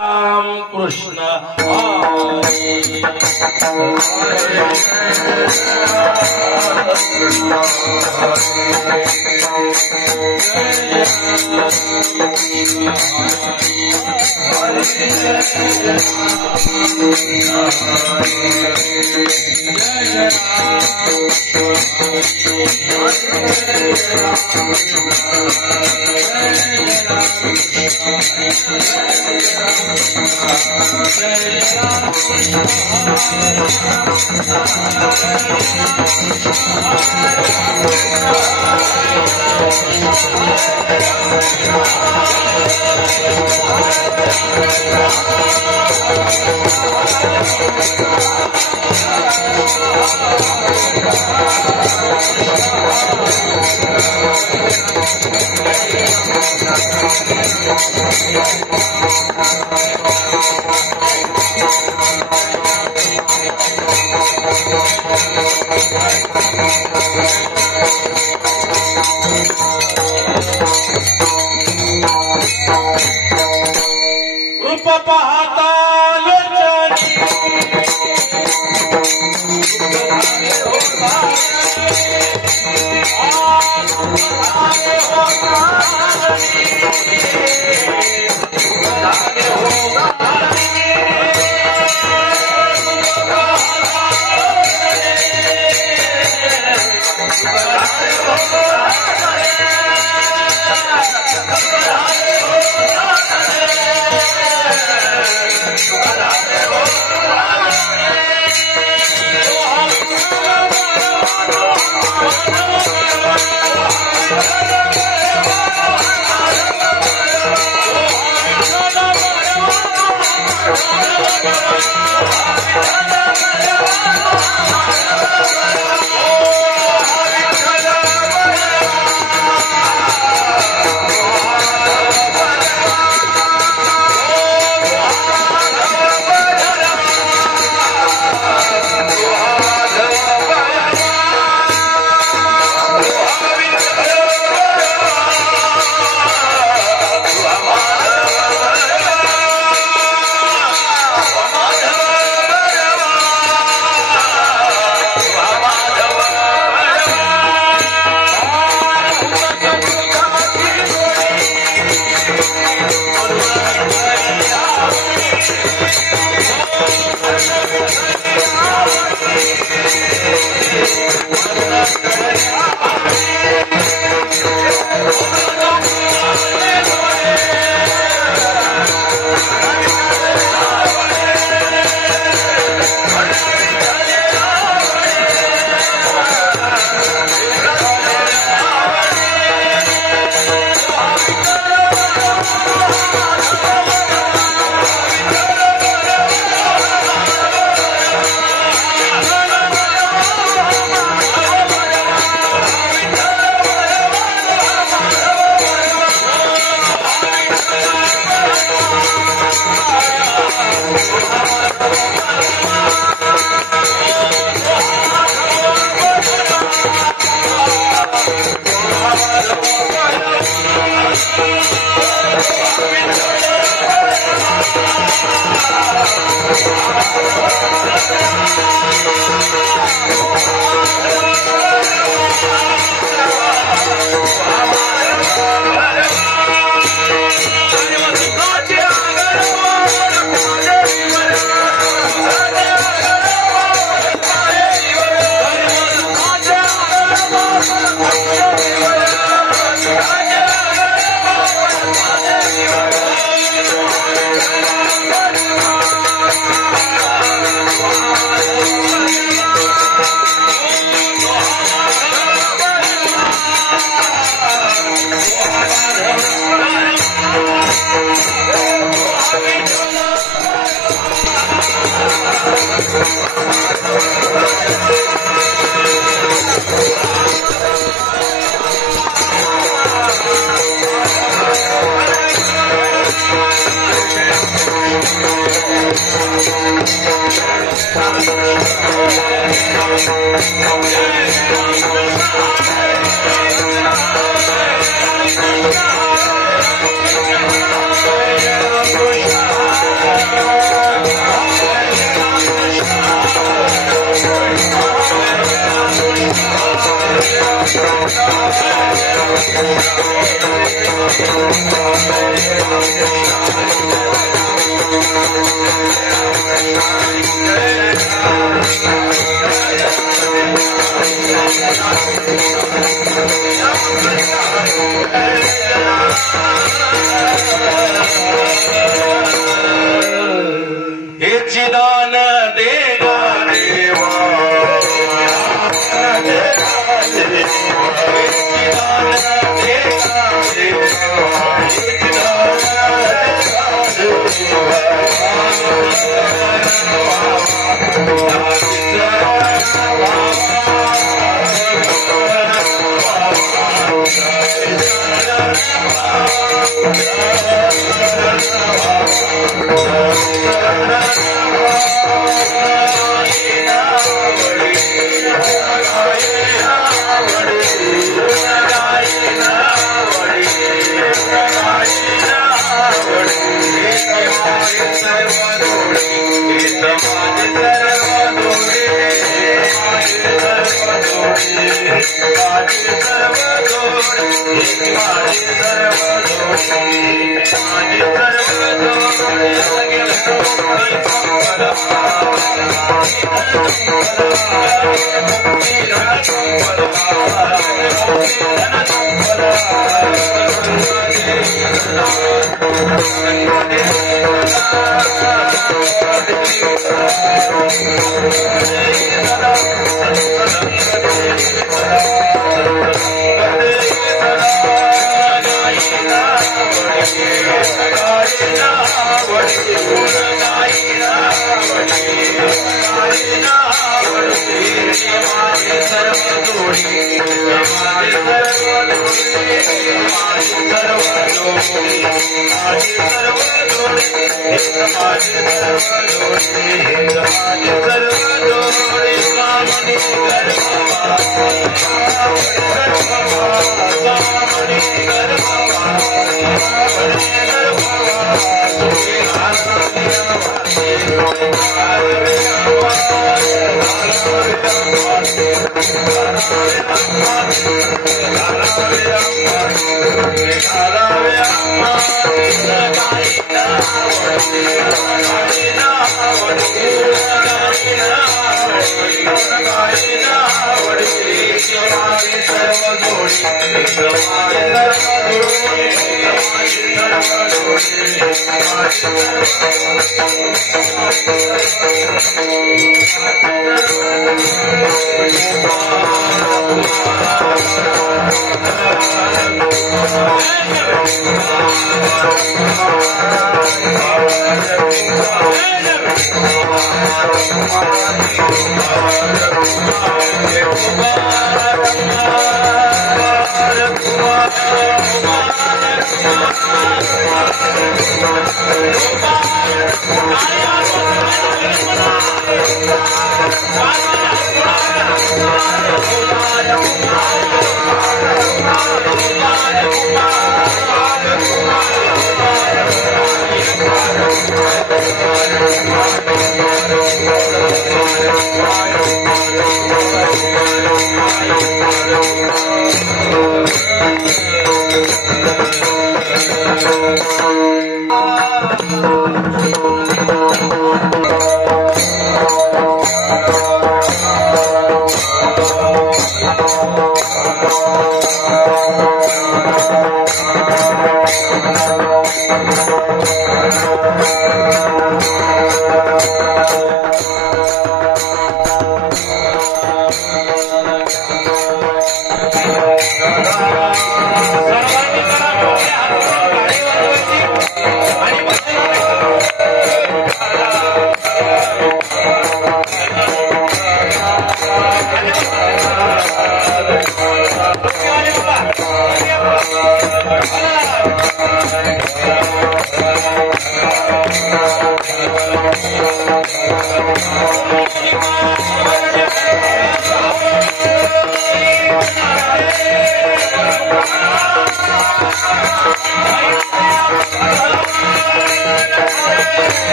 राम कृष्ण हरे रूप पाहता Hare चिदान देगा देवा चिदान देगा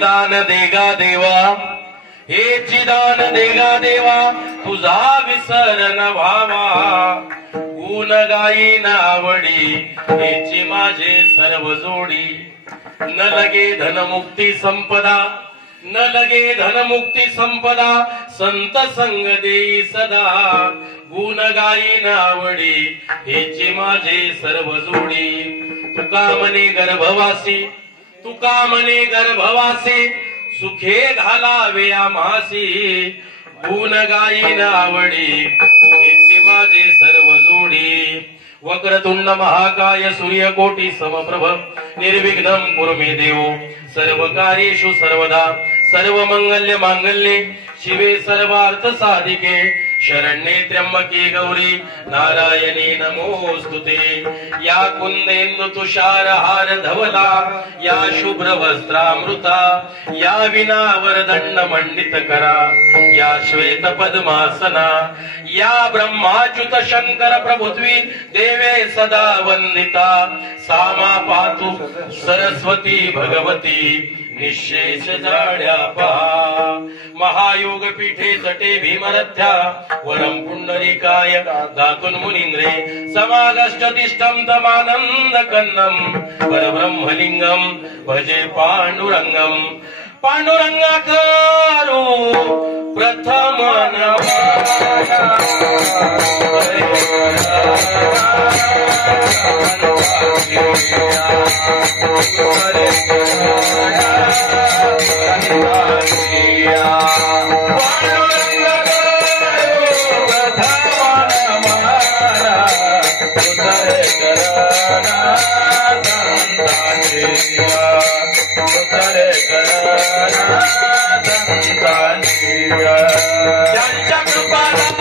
दान देगा देवा, हे दान देगा देवा, तुझा विसर न व्हावा. गुण गायी न आवडी, हेची माझे सर्व जोडी. न लगे धनमुक्ती संपदा, न लगे धनमुक्ती संपदा, संत संग देई सदा. गुण गायी न आवडी, हेची माझे सर्व जोडी. तुका मने गर्भवासी, तुका मने गर्भवासी, सुखे घालावे आम्हासी. गुण गायीन आवडी, हेची माझे सर्व जोडी. वक्रतुंड महाकाय सूर्यकोटी समप्रभ, निर्विघ्नं कुरु मे देव. सर्व कार्येषु सर्वदा, सर्व मंगल्य मांगल्ये, शिवे सर्वार्थ साधिके. शरण्ये त्र्यंबके गौरी, नारायणी नमोस्तुते. या कुंदेंदु तुषार हार धवला, या शुभ्र वस्त्रामृता, या विना वरदंड मंडित करा, या श्वेत पद्मासना, या ब्रह्माच्युत शंकर प्रभुत्वी देवे सदा वंदिता. सामा पातु सरस्वती भगवती, निशेष जाड्या पहा. महायोग पीठे तटे भीमरथ्या, वरम पुंडरीकाय दातुन मुनींद्रे. समागष्टतिष्ठं तमानंद कन्नम, परब्रह्मलिंगम भजे पांडुरंगम. पांडुरंगाकारो प्रथम ज्यांच्या कृपाने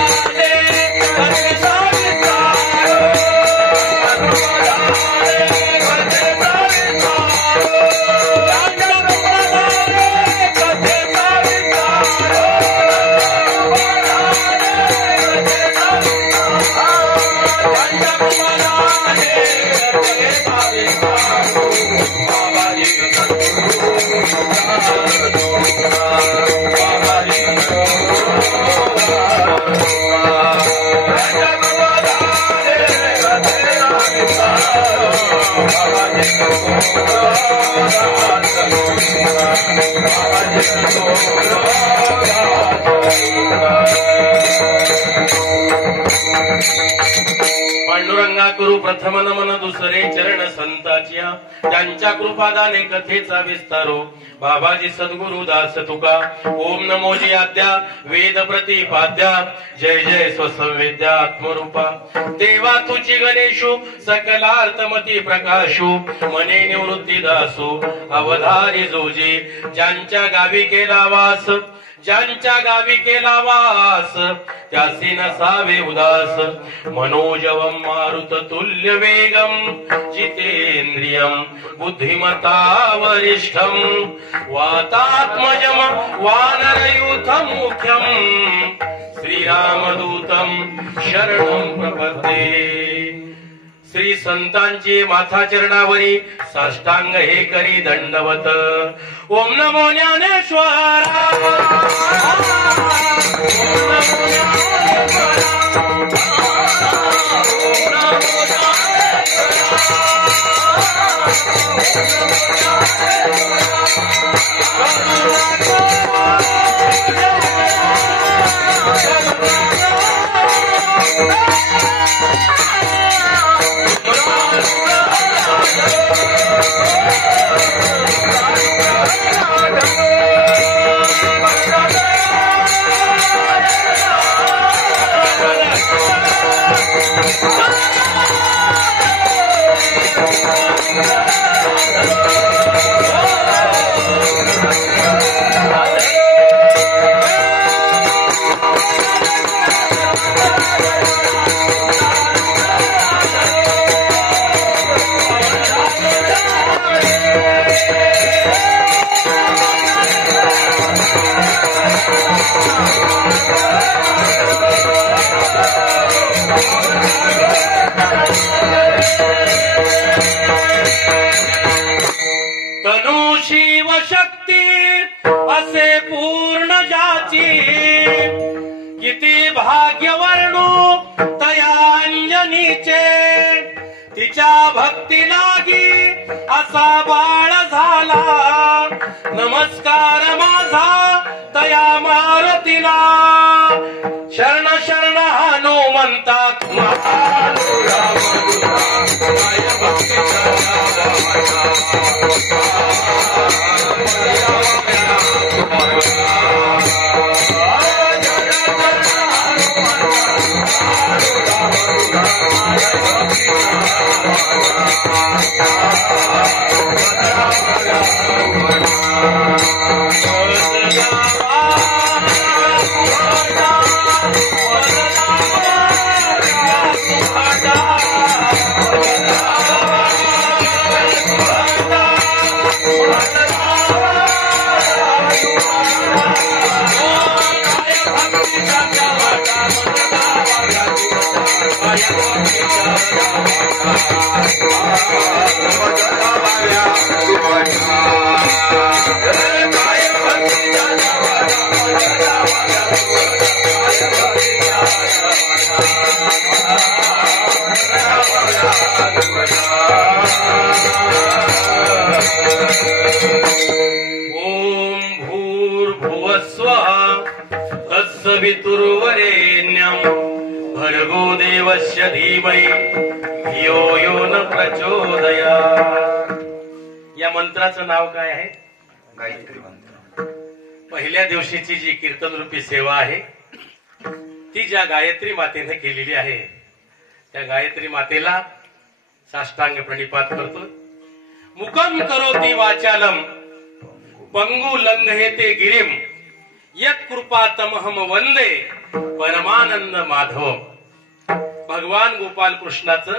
पांडुरंगा करू प्रथम नमन दुसरे चरण संताच्या. त्यांच्या कृपादाने कथेचा विस्तारो. बाबाजी सद्गुरु दास तुका. ओम नमो जी आद्या, वेद प्रतिपाद्या. जय जय स्वसंवेद्या आत्मरूपा. देवा तुची गणेशु, सकलार्थमती प्रकाशु. मने निवृत्ती दासु, अवधारी जोजी. ज्यांच्या गावी केला वास, ज्यांच्या गावी केला वास, त्यासी नसावे उदास. मनोजवम मारुत तुल्य वेगम, जितेंद्रियम बुद्धिमता वरिष्ठम. वातात्मजम वानरयूथ मुख्यम, श्रीरामदूतम शरणं प्रपद्ये. श्री संतांची माथा चरणावरी, साष्टांग हे करी दंडवत. ओम नमो ज्ञानेश्वरा, ओम नमो ज्ञानेश्वरा, ओम नमो ज्ञानेश्वरा. विठ्ठलाची किती भाग्य वर्णू तया अंजनीचे तिच्या भक्ती लागी असा बाळ झाला नमस्कार माझा तया मारुतीला शरण शरण हनुमंता तत्सवितुर्वरेण्यं भर्गो देवस्य धीमहि धियो यो न प्रचोदयात्। या मंत्राचं नाव काय आहे? गायत्री मंत्र। पहिल्या दिवशीची जी कीर्तन रूपी सेवा आहे ती ज्या गायत्री मातेने केलेली आहे त्या गायत्री मातेला साष्टांग प्रणिपात करतो। मुखम करोति वाचालम पंगु लंघयते गिरिम यत्कृपातमहम वंदे परमानंद माधव। भगवान गोपाल कृष्णाचं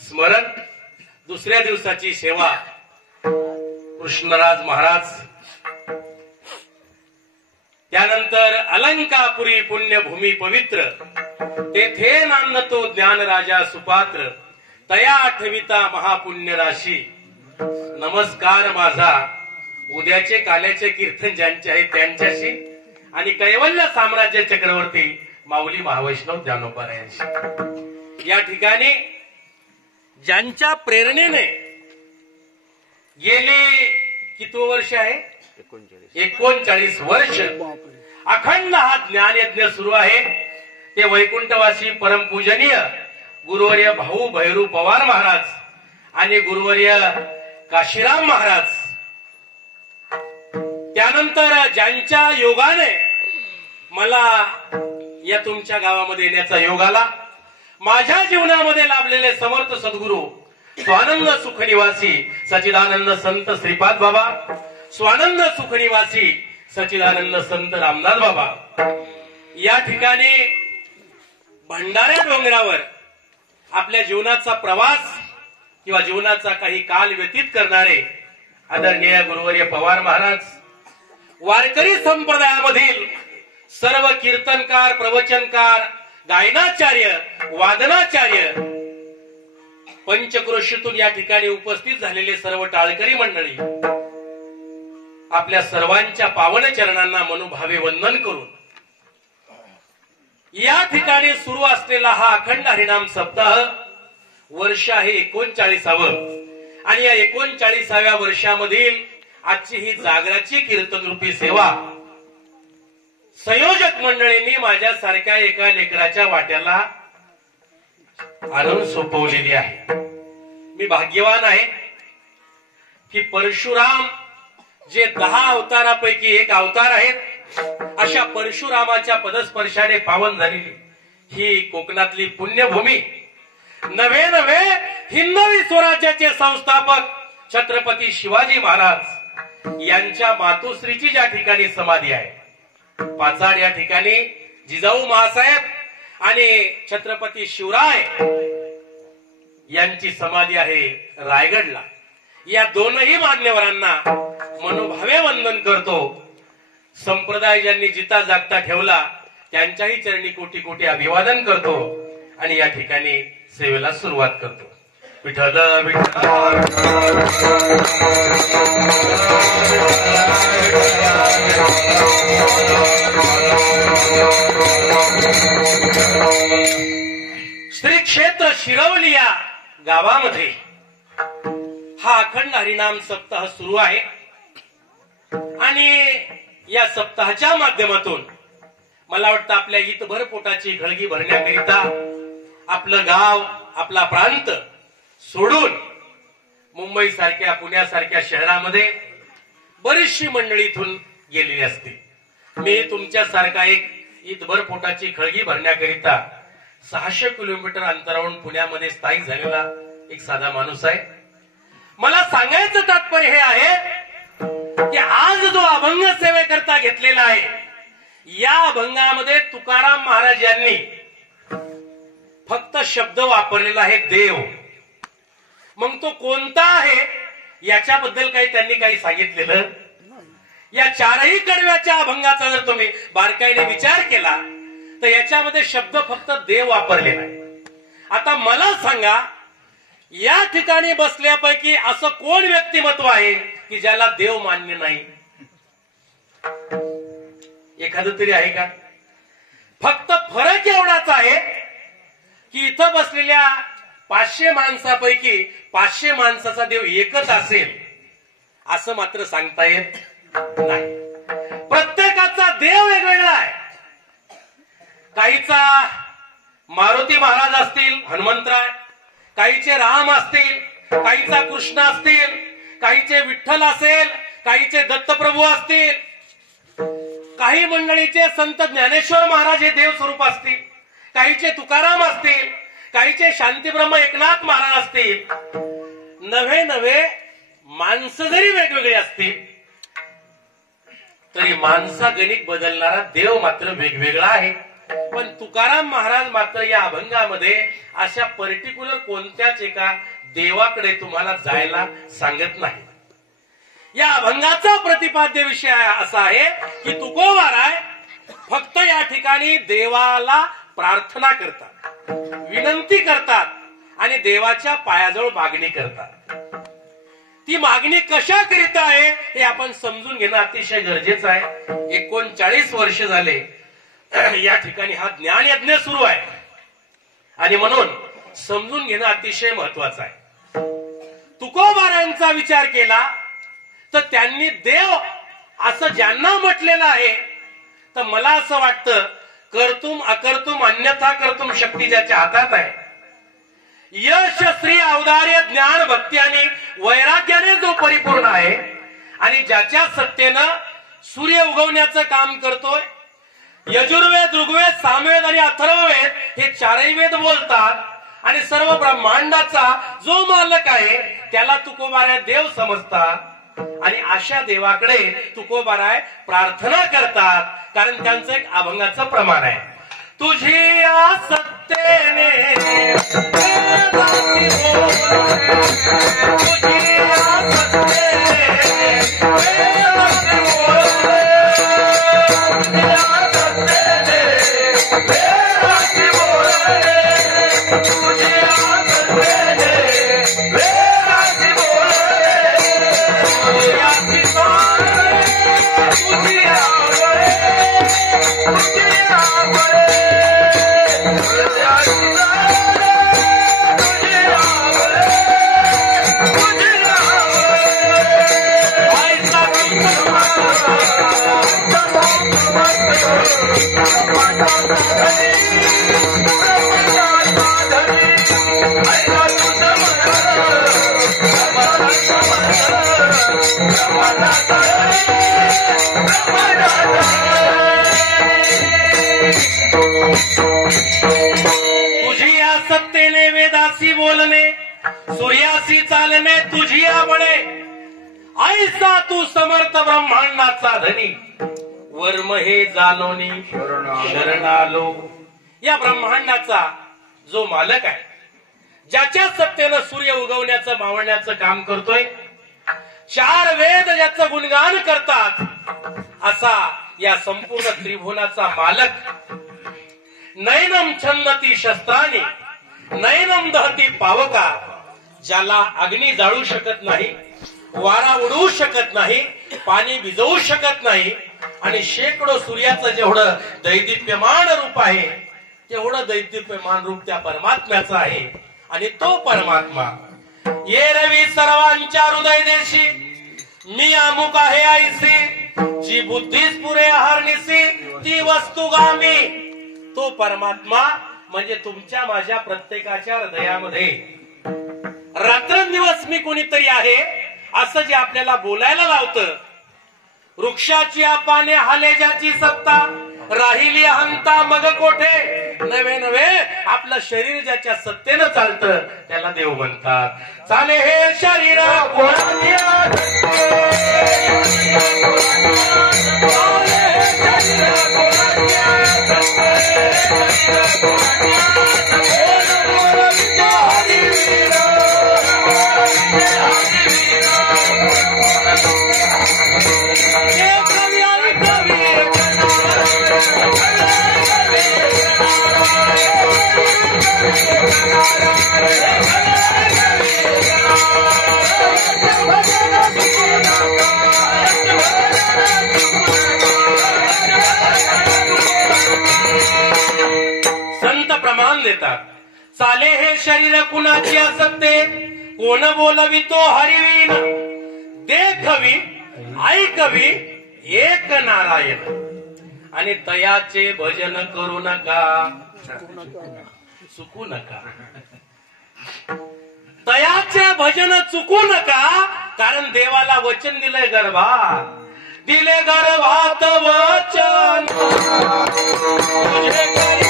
स्मरण, दुसऱ्या दिवसाची सेवा, कृष्णराज महाराज, त्यानंतर अलंकापुरी पुण्यभूमी पवित्र तेथे नांदतो ज्ञान राजा सुपात्र तया आठविता महापुण्य राशी। नमस्कार माझा उद्याचे काल्याचे कीर्तन ज्यांचे आहे त्यांच्याशी आणि कैवल्य साम्राज्य चक्रवर्ती माऊली महावैष्णव ज्ञानोबारायांशी। या ठिकाणी ज्यांच्या प्रेरणेने गेली किती वर्ष आहे? 39 वर्ष अखंड हा ज्ञानयज्ञ सुरू आहे। ते वैकुंठवासी परमपूजनीय गुरुवर्य भाऊ भैरू पवार महाराज आणि गुरुवर्य काशीराम महाराज, त्यानंतर ज्यांच्या योगाने मला या तुमच्या गावामध्ये येण्याचा योग आला, माझ्या जीवनामध्ये लाभलेले समर्थ सद्गुरू स्वानंद सुखनिवासी सच्चिदानंद संत श्रीपाद बाबा, स्वानंद सुखनिवासी सच्चिदानंद संत रामदास बाबा, या ठिकाणी भंडाऱ्या डोंगरावर आपल्या जीवनाचा प्रवास किंवा जीवनाचा काही काल व्यतीत करणारे आदरणीय गुरुवर्य पवार महाराज, वारकरी संप्रदायामधील सर्व कीर्तनकार, प्रवचनकार, गायनाचार्य, वादनाचार्य, पंचक्रोशीतून या ठिकाणी उपस्थित झालेले सर्व टाळकरी मंडळी, आपल्या सर्वांच्या पावन चरणांना मनोभावे वंदन करून या ठिकाणी सुरू असलेला हा अखंड हरिनाम सप्ताह वर्ष आहे 39वे आणि या 39व्या वर्षामधील आजची ही जागराची कीर्तन रूपी सेवा संयोजक मंडळींनी माझ्यासारख्या एका लेकराच्या वाट्याला आणून सोपवलेली आहे। मी भाग्यवान आहे की परशुराम जे 10 अवतारापैकी एक अवतार आहेत, अशा परशुरामाच्या पदस्पर्शाने पावन झालेली ही कोकणातली पुण्यभूमी, नवे हिंदवी स्वराज्याचे संस्थापक छत्रपती शिवाजी महाराज यांच्या मातोश्रीची ज्या ठिकाणी समाधी आहे, पाचाड या ठिकाणी जिजाऊ महासाहेब आणि छत्रपती शिवराय यांची समाधी आहे रायगडला। या दोनही मान्यवरांना मनोभावे वंदन करतो। संप्रदाय ज्यांनी जिता जागता ठेवला त्यांच्याही चरणी कोटी कोटी अभिवादन करतो आणि या ठिकाणी सेवेला सुरुवात करतो। विठ्ठल विठ्ठल श्री क्षेत्र शिरवली या गावामध्ये हा अखंड हरिनाम सप्ताह सुरू आहे आणि या सप्ताहाच्या माध्यमातून मला वाटतं आपल्या हितभर पोटाची घळगी भरण्याकरिता आपलं गाव आपला प्रांत सोडून मुंबई सारख्या पुण्यासारख्या शहरामध्ये बरीचशी मंडळी इथून गेलेली असते. मी तुमच्यासारखा एक हितभर पोटाची खळगी भरण्याकरिता 600 किलोमीटर अंतरावरून पुण्यामध्ये स्थायिक झालेला एक साधा माणूस आहे. मला सांगायचं तात्पर्य हे आहे की आज जो अभंग सेवेकरता घेतलेला आहे या अभंगामध्ये तुकाराम महाराज यांनी फक्त शब्द वापरलेला आहे देव. मग तो कोणता आहे याच्याबद्दल त्यांनी काही सांगितलेलं. या चारही कडव्याच्या अभंगाचा जर तुम्ही बारकाईने विचार केला तर याच्यामध्ये शब्द फक्त देव वापरलेला आहे. आता मला सांगा या ठिकाणी बसल्यापैकी असं कोण व्यक्तिमत्व आहे की ज्याला देव मान्य नाही? एखादं तरी आहे का? फक्त फरक एवढाच आहे की इथं बसलेल्या 500 माणसापैकी 500 माणसाचा देव एकच असेल असं मात्र सांगता येत नाही. प्रत्येकाचा देव वेगवेगळा आहे. काहीचा मारुती महाराज असतील, हनुमंतराय, काहीचे राम असतील, काहीचा कृष्ण असतील, काहीचे विठ्ठल असेल, काहीचे दत्तप्रभू असतील, काही मंडळीचे संत ज्ञानेश्वर महाराज हे देव स्वरूप असतील, काहीचे तुकाराम असतील, काहीचे शांतीब्रह्म एकनाथ महाराज असतील. नव्हे नव्हे माणसं जरी वेगवेगळी असतील तरी माणसागणिक बदलणारा देव मात्र वेगवेगळा आहे. पण तुकाराम महाराज मात्र या अभंगामध्ये अशा पर्टिक्युलर कोणत्याच एका देवाकडे तुम्हाला जायला सांगत नाही. या अभंगाचा प्रतिपाद्य विषय असा आहे की तुकोबाराय फक्त या ठिकाणी देवाला प्रार्थना करतात, विनंती करतात आणि देवाच्या पायाजवळ मागणी करतात. ती मागणी कशाकरिता आहे हे आपण समजून घेणं अतिशय गरजेचं आहे. 39 वर्ष झाले या ठिकाणी हा ज्ञान यज्ञ सुरू आहे आणि म्हणून समजून घेणं अतिशय महत्वाचं आहे. तुकोबारायांचा विचार केला तर त्यांनी देव असं ज्यांना म्हटलेलं आहे तर मला असं वाटतं कर्तुम अकर्तुम अन्यथा कर्तुम शक्ती ज्याच्या हातात आहे, यश श्री औदार्य ज्ञान भक्ती आणि वैराग्याने जो परिपूर्ण आहे आणि ज्याच्या सत्तेनं सूर्य उगवण्याचं काम करतोय, यजुर्वेद ऋग्वेद सामवेद आणि अथर्ववेद हे चारही वेद बोलतात आणि सर्व ब्रह्मांडाचा जो मालक आहे त्याला तुकोबाराय देव समजतात आणि अशा देवाकडे तुकोबाराय प्रार्थना करतात. कारण त्यांचं एक अभंगाचं प्रमाण आहे. तुझी सत्तेने तुझी या सत्तेने वेदासी बोलणे, सूर्यासी चालणे तुझी आवडे, ऐसा तू समर्थ ब्रह्मांडाचा धनी, वर्म हे जाणोनी शरणालो. या ब्रह्मांडाचा जो मालक आहे, ज्याच्या सत्तेनं सूर्य उगवण्याचं मावळण्याचं काम करतोय, 4 वेद ज्याचं गुणगान करतात, असा या संपूर्ण त्रिभुवनाचा मालक, नैनम छन्नती शस्त्रानी नैनम दहती पावका, ज्याला अग्नी जाळू शकत नाही, वारा उडवू शकत नाही, पाणी भिजवू शकत नाही, आणि शेकडो सूर्याचं जेवढं दैदिप्यमान रूप आहे तेवढं दैदिप्यमान रूप त्या परमात्म्याचं आहे. आणि तो परमात्मा ये रवी सर्वांच्या हृदय देशी, मी अमुक आहे आईसी, जी बुद्धीस पुरे हरनिसी, ती वस्तुगामी. तो परमात्मा म्हणजे तुमच्या माझ्या प्रत्येकाच्या हृदयामध्ये रात्रंदिवस मी कोणीतरी आहे असं जे आपल्याला बोलायला लावतं. वृक्षाची पाने हाले ज्याची सत्ता, राहिली हंता मग कोठे. नवे नवे आपलं शरीर ज्याच्या सत्तेनं चालतं त्याला देव म्हणतात. चाले हे शरीर संत प्रमाण देतात. चाले हे शरीर कुणाची असते, कोण बोलवितो हरिवीन. देखवी ऐकवी एक नारायण, आणि तयाचे भजन करू नका, चुकू नका. तयाचे भजन चुकू नका, कारण देवाला वचन दिलंय गर्भात. दिले गर्भात वचन तुझे करीन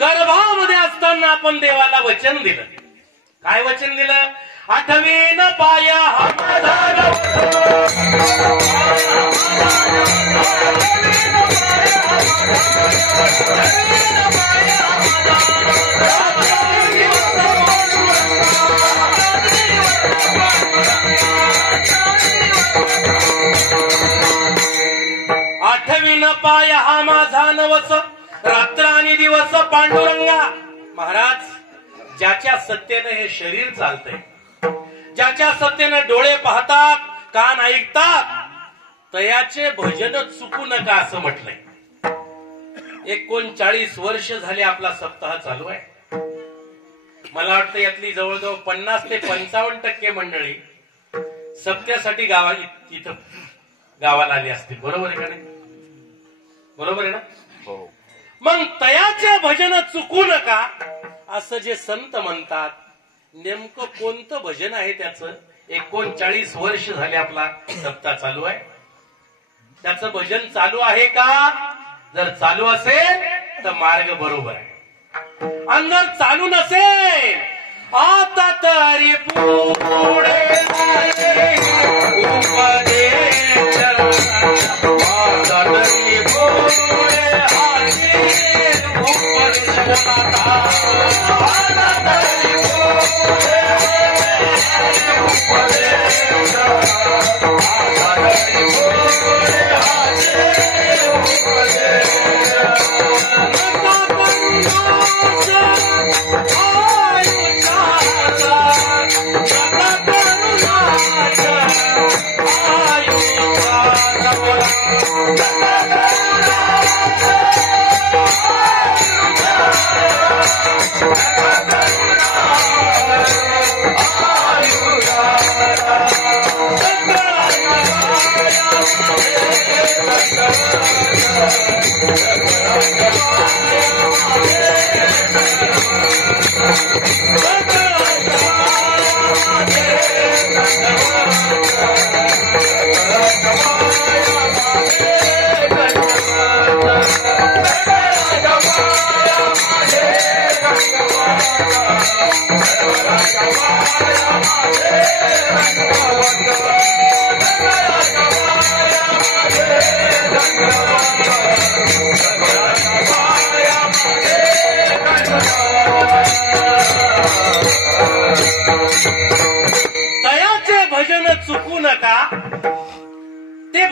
गर्भामध्ये असताना आपण देवाला वचन दिलं. काय वचन दिलं? आठवीन पाया आठवीन पाय हा माझा नवस, रात्र आणि दिवस पांडुरंगा. महाराज, ज्याच्या सत्तेनं हे शरीर चालतंय, ज्याच्या सत्तेनं डोळे पाहतात, कान ऐकतात, तयाचे भजन चुकू नका असं म्हटलंय. 39 वर्ष झाले आपला सप्ताह चालू आहे. मला वाटतं यातली जवळजवळ 50 ते 55% मंडळी सत्यासाठी इथं गावाला आली असतील. बरोबर आहे का नाही? बरोबर आहे ना? मग तयाचे भजन चुकू नका असं जे संत म्हणतात, नेमकं कोणतं भजन आहे त्याचं? 39 वर्ष झाले आपला सप्ताह चालू आहे. त्याचं भजन चालू आहे का? जर चालू असेल तर मार्ग बरोबर आहे, आणि जर चालू नसेल आता तरी पुढे उपदेश, आता तरी पुढे उपदेश, आता तरी पुढे उपदेश, आता तरी पुढे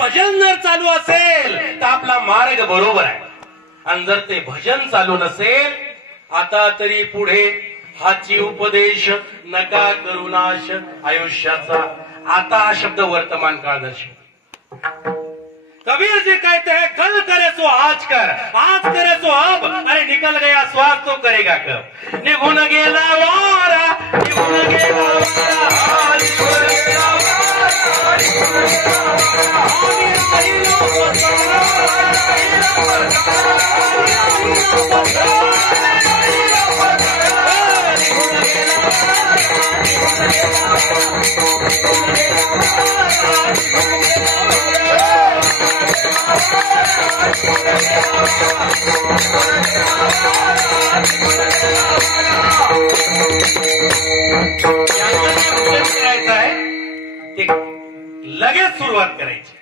भजन जर चालू असेल तर आपला मार्ग बरोबर आहे, आणि जर ते भजन चालू नसेल, आता तरी पुढे हाची उपदेश नका करुणाश आयुष्याचा, आता हा शब्द वर्तमान काळ दर्शवतो। कबीर जी कहते हैं कल करे सो आज करे सो अब, अरे निकल गया स्वाद तो करेगा कब। निघून गेला वारा, निघून गेला वारा, निघून गेला वारा, निघून गेला वारा, आम्ही राहिलो पसारा, राहिलो पसारा, राहिलो पसारा, राहिलो पसारा, निघून गेला वारा, निघून गेला वारा, निघून गेला वारा, निघून गेला वारा। करायचं आहे ते लगेच सुरुवात करायची।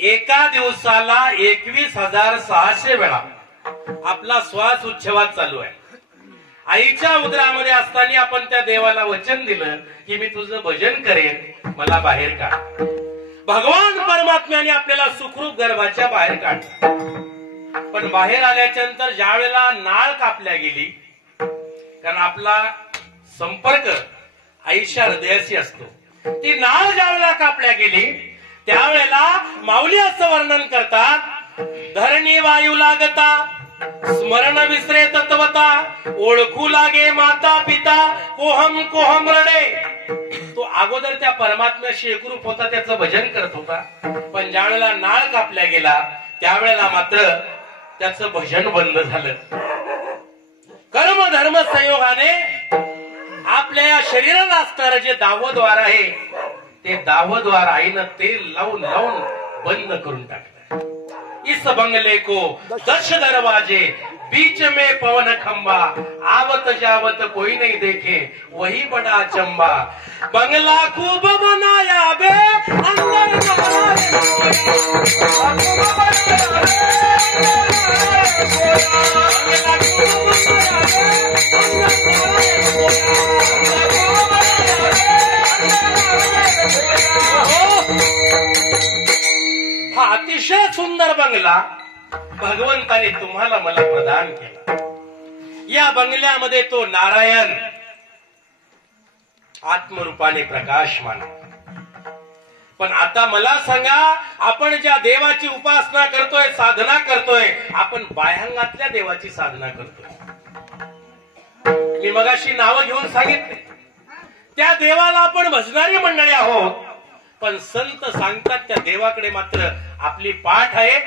एका दिवसाला 21,600 वेळा आपला श्वास उच्छवास चालू आहे। आईच्या उदरामध्ये असताना आपण त्या देवाला वचन दिलं की मी तुझं भजन करेन, मला बाहेर काढ। भगवान परमात्म्याने आपल्याला सुखरूप गर्भाच्या बाहेर काढलं, पण बाहेर आल्याच्या नंतर ज्या वेळेला नाळ कापल्या गेली, कारण आपला संपर्क आईच्या हृदयाशी असतो, ती नाळ ज्या वेळेला कापल्या गेली त्यावेळेला माऊली असं वर्णन करतात, धरणी वायू लागता स्मरण विसरे तत्वता, ओळखू लागे माता पिता, कोहम कोहम रडे। तो अगोदर त्या परमात्म्याशी एकरूप होता, त्याचं भजन करत होता, पण ज्या वेळेला नाळ कापल्या गेला त्यावेळेला मात्र त्याचं भजन बंद झालं। कर्म धर्म संयोगाने आपल्या या शरीराला असणारं जे दावद्वार आहे ते दावद्वार आईनं तेल लावून लावून बंद करून टाकलं। इस बंगले को 10 दरवाजे, बीच में पवन खंबा, आवत जावत कोई नहीं देखे वही बड़ा अचंबा। बंगला खूब बनाया बे अंदर हा अतिशय सुंदर बंगला भगवंताने तुम्हाला मला प्रदान केला। या बंगल्यामध्ये तो नारायण आत्मरूपाने प्रकाशमान। पण आता मला सांगा, आपण ज्या देवाची उपासना करतोय, साधना करतोय, आपण बाह्यांगातल्या देवाची साधना करतोय। मी मगाशी नावं घेऊन सांगितले, त्या देवाला आपण भजणारी मंडळी आहोत, पण संत सांगतात त्या देवाकडे मात्र आपली पाठ आहे।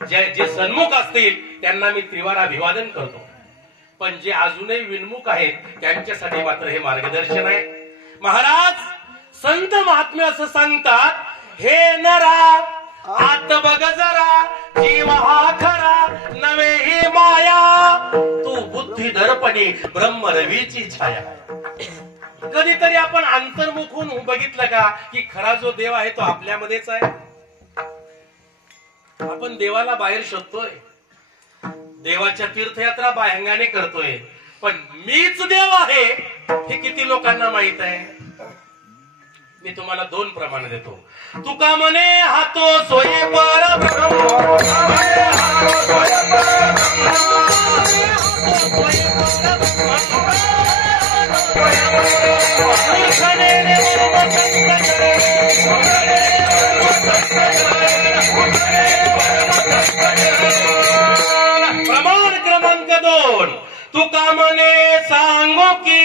जे सन्मुख असतील त्यांना मी त्रिवार अभिवादन करतो, पण जे अजूनही विन्मुख आहेत त्यांच्यासाठी मात्र हे मार्गदर्शन आहे। महाराज संत महात्म्य असं सांगतात, हे नरा आत बघ जरा, जीव हा खरा नवे ही माया, तू बुद्धी दर्पणी ब्रह्म रवीची छाया। कधीतरी आपण अंतर्मुख होऊन बघितलं का की खरा जो देव आहे तो आपल्यामध्येच आहे। आपण देवाला बाहेर शोधतोय, देवाच्या तीर्थयात्रा बाह्यांगाने करतोय, पण मीच देव आहे हे किती लोकांना माहित आहे? मी तुम्हाला 2 प्रमाण देतो। तुका म्हणे हातो सोये परब्रह्म, प्रमाण क्रमांक 2, तुका म्हणे सांगो की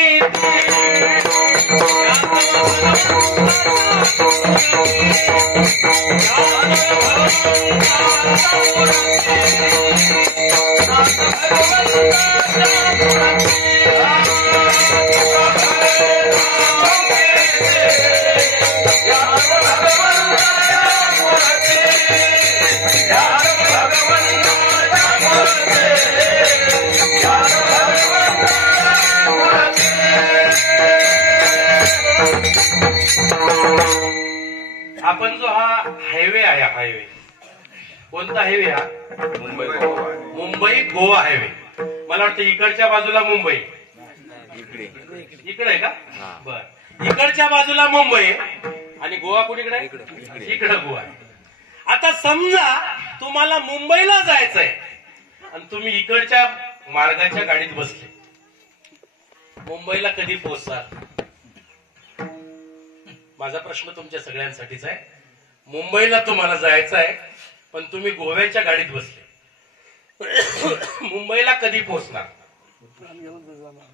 आपण जो हा हायवे आहे, हायवे कोणता हायवे? हा मुंबई गोवा हायवे। मला वाटतं इकडच्या बाजूला मुंबई, इकडे आहे का? बर, इकडच्या बाजूला मुंबई आणि गोवा कुठीकडे आहे? इकडे गोवा आहे। आता समजा तुम्हाला मुंबईला जायचंय आणि तुम्ही इकडच्या मार्गाच्या गाडीत बसले, मुंबईला कधी पोहोचणार? माझा प्रश्न तुमच्या सगळ्यांसाठीच आहे. मुंबईला तुम्हाला जायचं आहे पण तुम्ही गोव्याच्या गाडीत बसले, मुंबईला कधी पोहोचणार?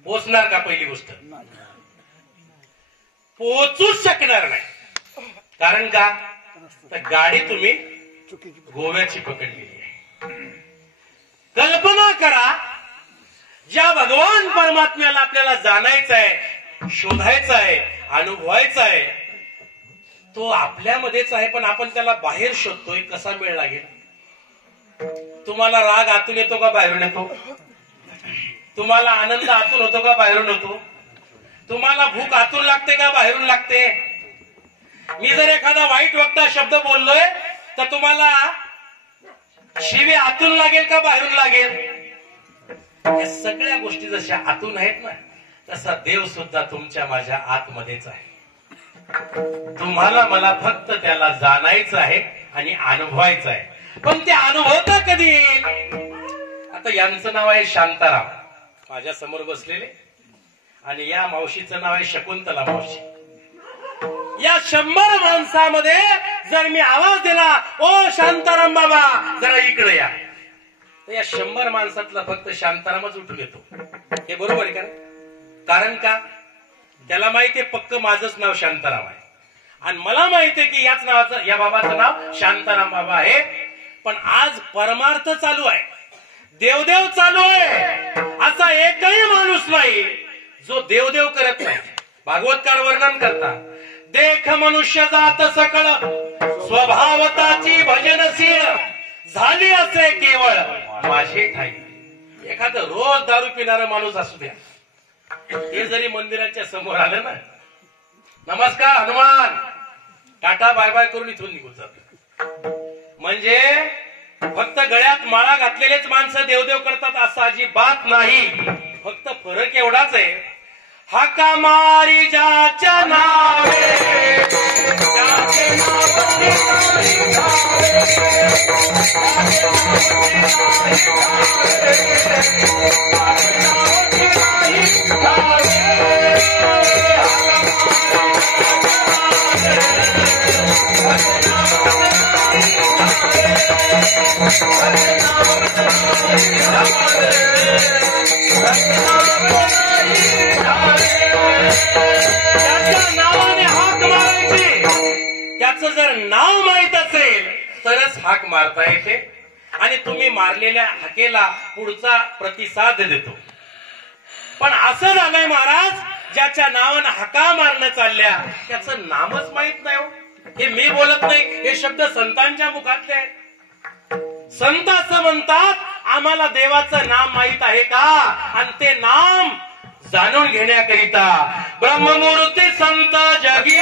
पोहोचणार का? पहिली गोष्ट, पोहोचूच शकणार नाही. कारण का? तर गाडी तुम्ही गोव्याची पकडलेली आहे. कल्पना करा, ज्या भगवान परमात्म्याला आपल्याला जाणायचं आहे, शोधायचं आहे, अनुभवायचं आहे, तो आपल्यामध्येच आहे, पण आपण त्याला बाहेर शोधतोय. कसा मेळ लागेल? तुम्हाला राग आतून येतो का बाहेरून येतो? तुम्हाला आनंद आतून होतो का बाहेरून होतो? तुम्हाला भूक आतून लागते का बाहेरून लागते? मी जर एखादा वाईट वक्ता शब्द बोललोय तर तुम्हाला शिवी आतून लागेल का बाहेरून लागेल? या सगळ्या गोष्टी जशा आतून आहेत ना, तसा देव सुद्धा तुमच्या माझ्या आतमध्येच आहे. तुम्हाला मला फक्त त्याला जाणायचं आहे आणि अनुभवायचं आहे. पण ते अनुभवता कधी येईल? आता यांचं नाव आहे शांताराम, माझ्या समोर बसलेले, आणि या मावशीचं नाव आहे शकुंतला मावशी. या 100 माणसामध्ये जर मी आवाज दिला, ओ शांताराम बाबा जरा इकडे या, तर या 100 माणसातला फक्त शांतारामच उठून येतो. हे बरोबर आहे का? कारण का? त्याला माहितीये पक्क माझंच नाव शांताराम आहे, आणि मला माहितीये की याच नावाचं, या बाबाचं नाव शांताराम बाबा आहे. पण आज परमार्थ चालू आहे, देवदेव चालू आहे. असा एकही माणूस नाही जो देवदेव करत नाही. भागवतकार वर्णन करतात, देख मनुष्य जात सकळ स्वभावताची भजनशील झाली असे केवळ माझे ठाई. एखादं रोज दारू पिणारा माणूस असू द्या, हे जरी मंदिराच्या समोर आलं ना, नमस्कार हनुमान, टाटा बाय बाय करून इथून निघून जात. म्हणजे फक्त गळ्यात माळा घातलेलेच माणसं देवदेव करतात असं अजिबात नाही. फक्त फरक एवढाच आहे, हाका मारी ज्याच्या नावे, ज्याचे नावाने हाक मारायची, त्याचं जर नाव माहित असेल तरच हाक मारता येते, आणि तुम्ही मारलेल्या हाकेला पुढचा प्रतिसाद देतो. पण असं झालंय महाराज, ज्याच्या नावानं हाका मारणं चालल्या त्याचं नामच माहित नाही. हे मी बोलत नाही, हे शब्द संतांच्या मुखातले आहेत. संत असं म्हणतात, आम्हाला देवाचं नाम माहित आहे का? आणि ते नाम जाणून घेण्याकरिता ब्रह्ममूर्ती संत जगी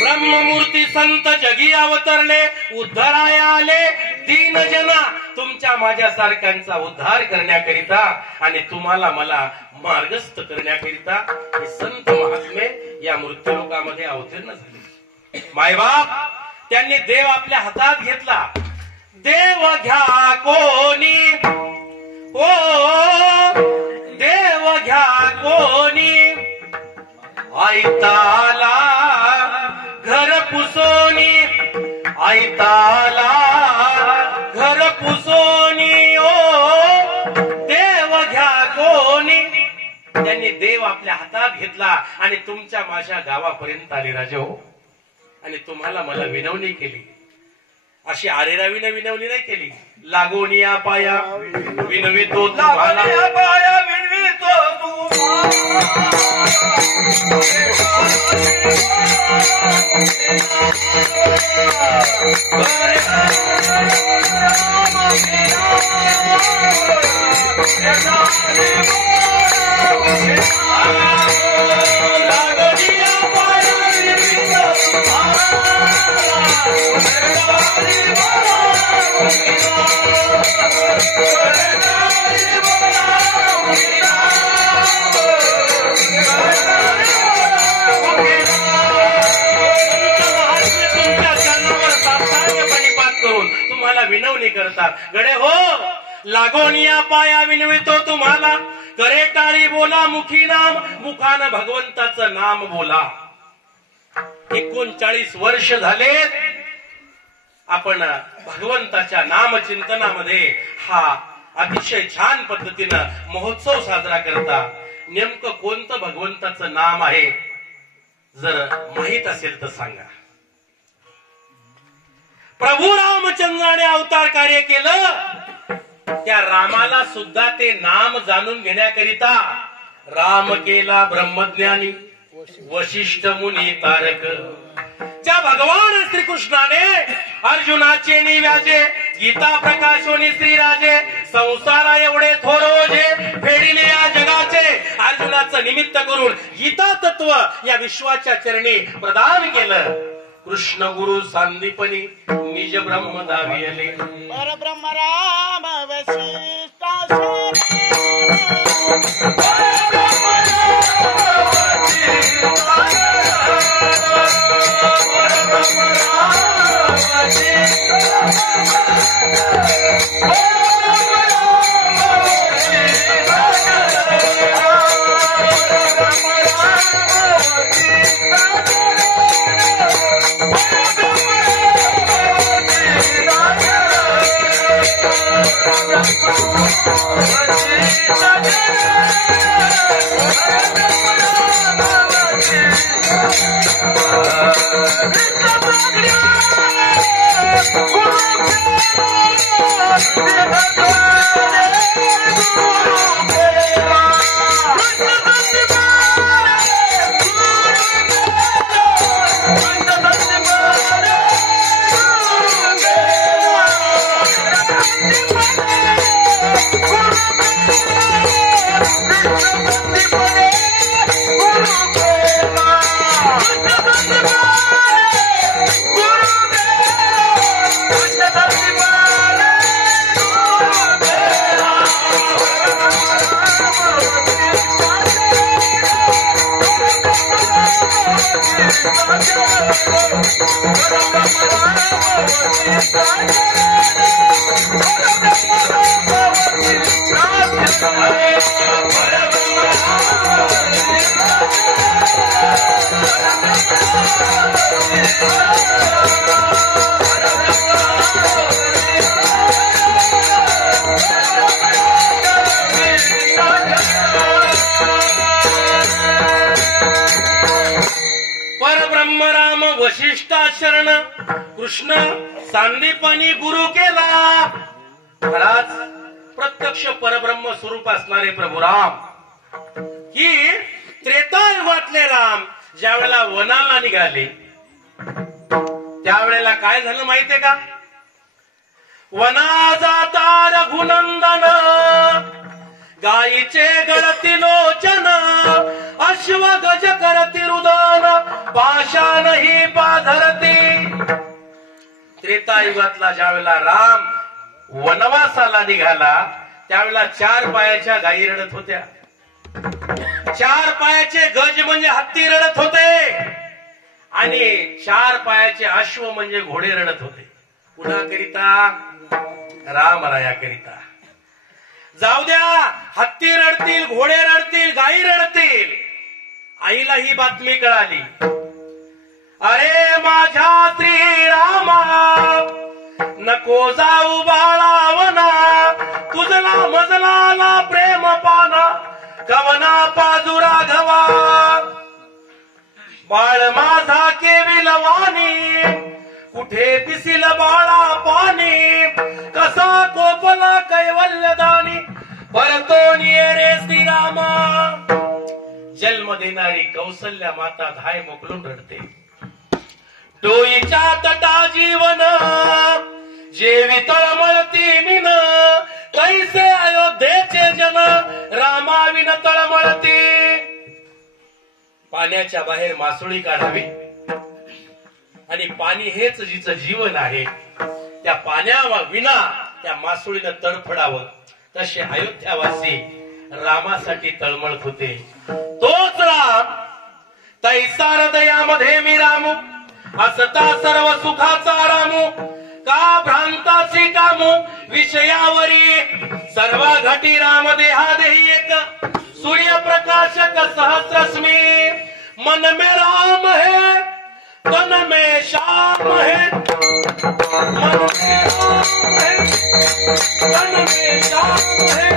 ब्रह्ममूर्ती संत जगी अवतरले, उद्धाराया आले दीन जना. तुमच्या माझ्यासारख्यांचा उद्धार करण्याकरिता आणि तुम्हाला मला मार्गस्थ करण्याकरिता हे संत महात्मे या मृत्यूलोकामध्ये अवतीर्ण झाले. मायबाप त्यांनी देव आपल्या हातात घेतला. देव घ्या कोणी, ओ देव घ्या कोणी, आयताला घर पुसोनी, आयताला घर पुसोनी, ओ देव घ्या कोणी. त्यांनी देव आपल्या हातात घेतला आणि तुमच्या माझ्या गावापर्यंत आले राजा हो. आणि तुम्हाला मला विनवणी केली, अशी आरेरावीने विनवणी नाही केली. लागोनिया पाया विनवितो तुम्हाला, पाया विनवितो लागोनिया पाया विनवितो तुम्हाला विनवणी करतात. गडे हो, लागोनिया पाया विनवितो तुम्हाला, करे टाळी बोला मुखी नाम, मुखानं भगवंताचं नाम बोला. 39 वर्ष झालेत आपण भगवंताच्या नामचिंतनामध्ये हा अतिशय छान पद्धतीनं महोत्सव साजरा करता. नेमकं कोणतं भगवंताचं नाम आहे जर माहित असेल तर सांगा. प्रभू रामचंद्राने अवतार कार्य केलं, त्या रामाला सुद्धा ते नाम जाणून घेण्याकरिता राम केला ब्रह्मज्ञानी वशिष्ठ मुनी तारक. त्या भगवान श्रीकृष्णाने अर्जुनाचे निव्याजे, गीता प्रकाशोनी श्रीराजे, संसारा एवढे थोरोजे, फेडीने या जगाचे, अर्जुनाचं निमित्त करून गीता तत्व या विश्वाच्या चरणी प्रदान केलं. कृष्ण गुरु सांदीपनी निज ब्रह्म दाविले, परब्रह्म राम वशिष्ठा वशिष्ठाचरण कृष्ण सांदीपनी गुरु केला. खराच प्रत्यक्ष परब्रह्म स्वरूप असणारे प्रभू राम की त्रेतायुगातले राम ज्या वेळेला वनाला निघाले त्यावेळेला काय झालं माहितीये का? वना जाता रघुनंदन, गायीचे गळती लोचन, अश्व गज करती रुदन, पाषाण ही पाधरती. त्रेतायुगातला ज्यावेळेला राम वनवासाला निघाला त्यावेळेला 4 पायाच्या गायी रडत होत्या. 4 पायाचे गज म्हणजे हत्ती रडत होते आणि 4 पायाचे अश्व म्हणजे घोडे रडत होते. कुणाकरिता? रामरायाकरिता. जाऊ द्या, हत्ती रडतील, घोडे रडतील, गायी रडतील. आईला ही बातमी कळाली. अरे माझ्या श्रीरामा, नको जाऊ बाळावना, तुझला मजलाला प्रेम पाना, कवना पाजुरा घवा. बाळ माझा केविलवानी, कुठे दिसिल बाळा पाणी, कसा कोपला कैवल्यदानी, परतोनी रे श्रीरामा. जन्म देणारी कौसल्या माता धाय मोकलून रडते. डोईच्या तटा जीवन, जेवी तळमळती मिन, कैसे अयोध्येचे जन, रामाविन तळमळती. पाण्याच्या बाहेर मासोळी काढावी आणि पाणी हेच जिचं जीवन आहे, त्या पाण्या विना त्या मासोळीनं तडफडावं. तसे अयोध्यावासी रामासाठी तळमळत होते. तोच राम तैसा हृदयामध्ये मी रामू, असता सर्व सुखाचा रामू, का भ्रांतासी कामू विषयावरी सर्व घटी राम देहादेही एक सूर्यप्रकाशक सहस्रश्मी मन में राम है तन में श्याम है मन में राम है तन में श्याम है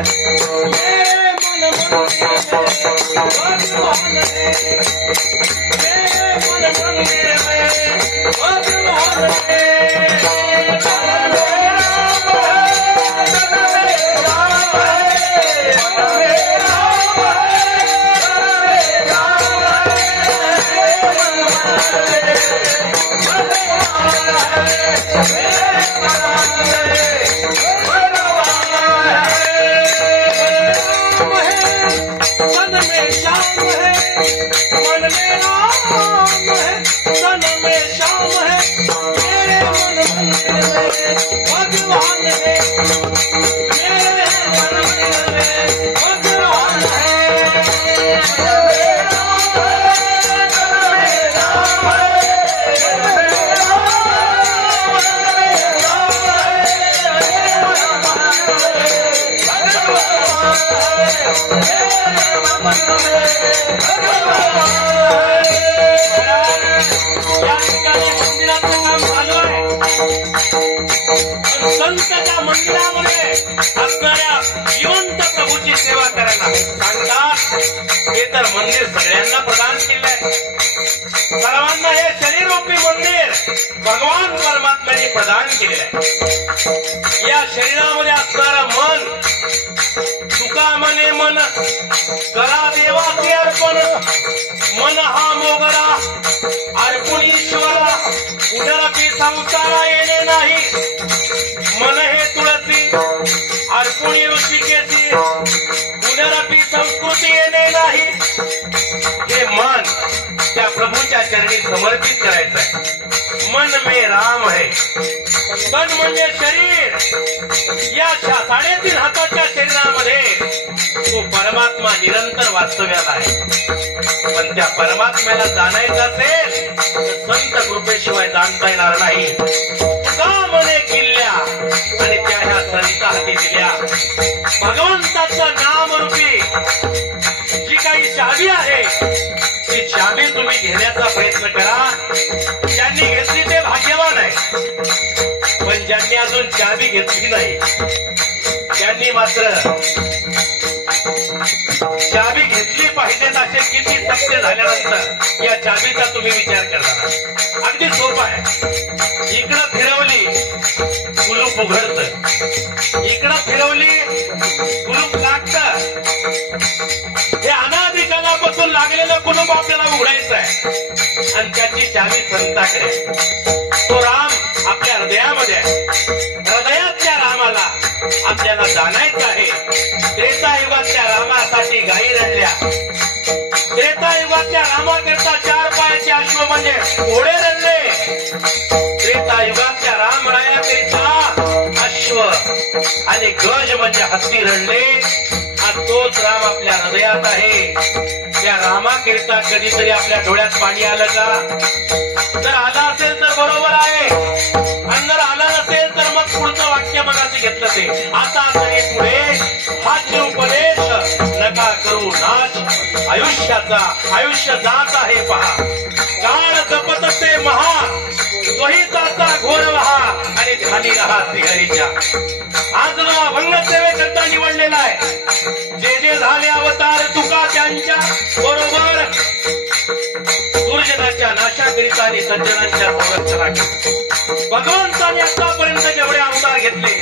ये मन मंदिर में भगवान है ये मन मंदिर में भगवान है संतच्या मंदिरामध्ये असणाऱ्या जिवंत प्रभूची सेवा करायला सांगतात हे तर मंदिर सगळ्यांना प्रदान केलंय सर्वांना हे शरीररूपी मंदिर भगवान परमात्म्याने प्रदान केले आहे या शरीरामध्ये असणारं मन तुका मने मन करा देवाचे अर्पण मन हा मोगरा अर्पण ईश्वरा उदरपी संसारा येणे नाही मन हे तुळसी अर्पुणी ऋषिकेची पुनरपी संस्कृती येणे नाही हे मन त्या प्रभूच्या चरणी समर्पित करायचं आहे मन में राम है तन म्हणजे शरीर या 3.5 हाताच्या शरीरामध्ये तो परमात्मा निरंतर वास्तव्याला आहे पण त्या परमात्म्याला जाणायचं असेल तर संत कृपेशिवाय जाणता येणार नाही का मने किल्ल्या आणि त्या ह्या संत हाती दिल्या भगवंताचं नामरूपी जी काही चावी आहे ती चावी तुम्ही घेण्याचा प्रयत्न करा ज्यांनी घेतली ते भाग्यवान आहे पण ज्यांनी अजून चावी घेतली नाही त्यांनी मात्र चावी घेतली पाहिजेत असे किती सत्य झाल्यानंतर या चावीचा तुम्ही विचार करणार अगदी सोपं आहे इकडं फिरवली कुलूप उघडतं इकडं फिरवली कुलूप लागतं हे अनादिकालापासून लागलेलं कुलूप आपल्याला उघडायचं आहे आणि त्याची चावी संताकडे तो राम आपल्या हृदयामध्ये आहे हृदयातल्या रामाला आपल्याला जाणायचं आहे त्रेतायुगातल्या रामासाठी गायी रडल्या त्रेतायुगातल्या रामाकरता 4 पायाचे अश्व म्हणजे घोडे रडले त्रेतायुगातल्या रामरायाकरिता अश्व आणि गज म्हणजे हत्ती रडले आणि तोच राम आपल्या हृदयात आहे त्या रामाकरिता कधीतरी आपल्या डोळ्यात पाणी आलं का जर आलं असेल तर बरोबर आहे आणि जर आलं नसेल तर मग पुढचं वाक्य मगाशी घेतलं ते आता तरी पुढे हा उपदेश नका करू नाश आयुष्य जात आहे पहा काळ जपत ते महा त्वहिताचा घोर वहा आणि ध्यानी रहा श्रीहरीच्या आज अभंग सेवेकरता निवडलेला आहे जे झाले अवतार तुका त्यांच्या बरोबर दुर्जनाच्या नाशाकरिता आणि सज्जनांच्या संरक्षणाकरिता भगवंताने आतापर्यंत जेवढे अवतार घेतले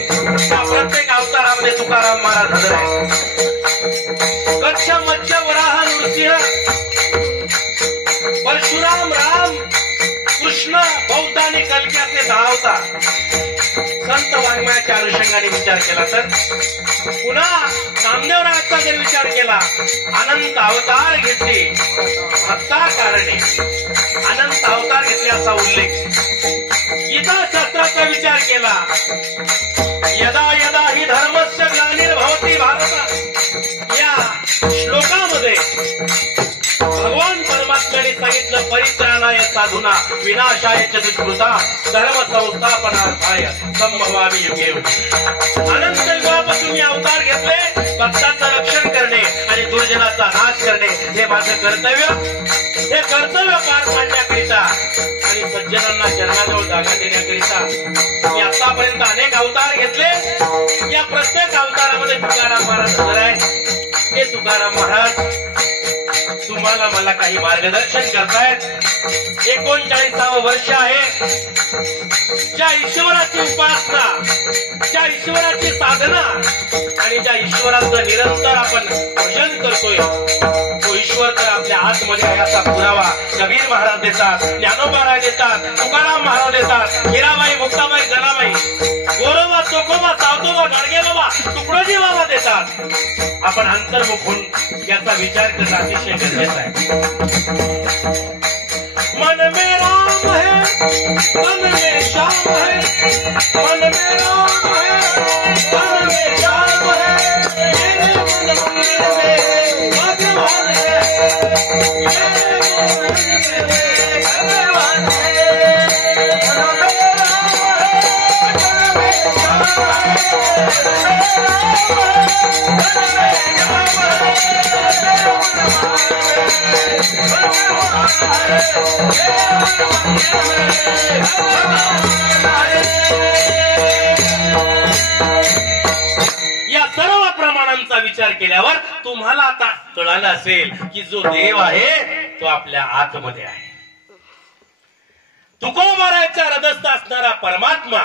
त्या प्रत्येक अवतारामध्ये तुकाराम महाराज हजर आहे कच्छ मत्स्य वराह नृसिंह परशुराम राम कृष्ण बौद्ध आणि कल्की असे 10 अवतार संत वाङ्मयाच्या अनुषंगाने विचार केला तर पुन्हा नामदेवरायाचा जर विचार केला अनंत अवतार घेतले भक्ता कारणे अनंत अवतार घेतल्याचा उल्लेख गीताशास्त्राचा विचार केला यदा यदा ही धर्मस्य ग्लानिर्भवति भारत या श्लोकामध्ये भगवान परमात्म्याने सांगितलं परित्राणाय साधूना विनाशाय च दुष्कृता धर्म संस्थापनार्थाय संभवामी युगे युगे। अनंत युगापासून मी अवतार घेतले भक्तांचं रक्षण करणे आणि दुर्जनाचा नाश करणे हे माझं कर्तव्य। हे कर्तव्य पार पाडण्याकरिता आणि सज्जनांना चरणाजवळ जागा देण्याकरिता मी आतापर्यंत अनेक अवतार घेतले। या प्रत्येक अवतारामध्ये तुकाराम महाराज हजर आहेत। हे तुकाराम महाराज तुम्हाला मला काही मार्गदर्शन करतायत। 39वे वर्ष आहे। ज्या ईश्वराची उपासना, ज्या ईश्वराची साधना आणि ज्या ईश्वराचं निरंतर आपण भजन करतोय तो ईश्वर तर आपल्या आतमध्ये आहे असा पुरावा कबीर महाराज देतात, ज्ञानोबा महाराज देतात, तुकाराम महाराज देतात, हिराबाई, मुक्ताबाई, जनाबाई, गोरोबा, चोखोबा, सावतोबा, गाडगेबाबा, तुकडोजी बाबा देतात। आपण अंतर्मुख होऊन याचा विचार करणं अतिशय गरजेचं आहे। मन में राम है, मन में श्याम है, मन में राम है, मन में श्याम है, मेरे मन मंदिर में भगवान है, मेरे मन मंदिर में भगवान है। मन में राम है, मन में श्याम है, मन में राम है, मन में श्याम या सर्व प्रमाणांचा विचार केल्यावर तुम्हाला आता कळालं असेल की जो देव आहे तो आपल्या आतमध्ये आहे। तुकोबाराच्या हृदयस्थ असणारा परमात्मा,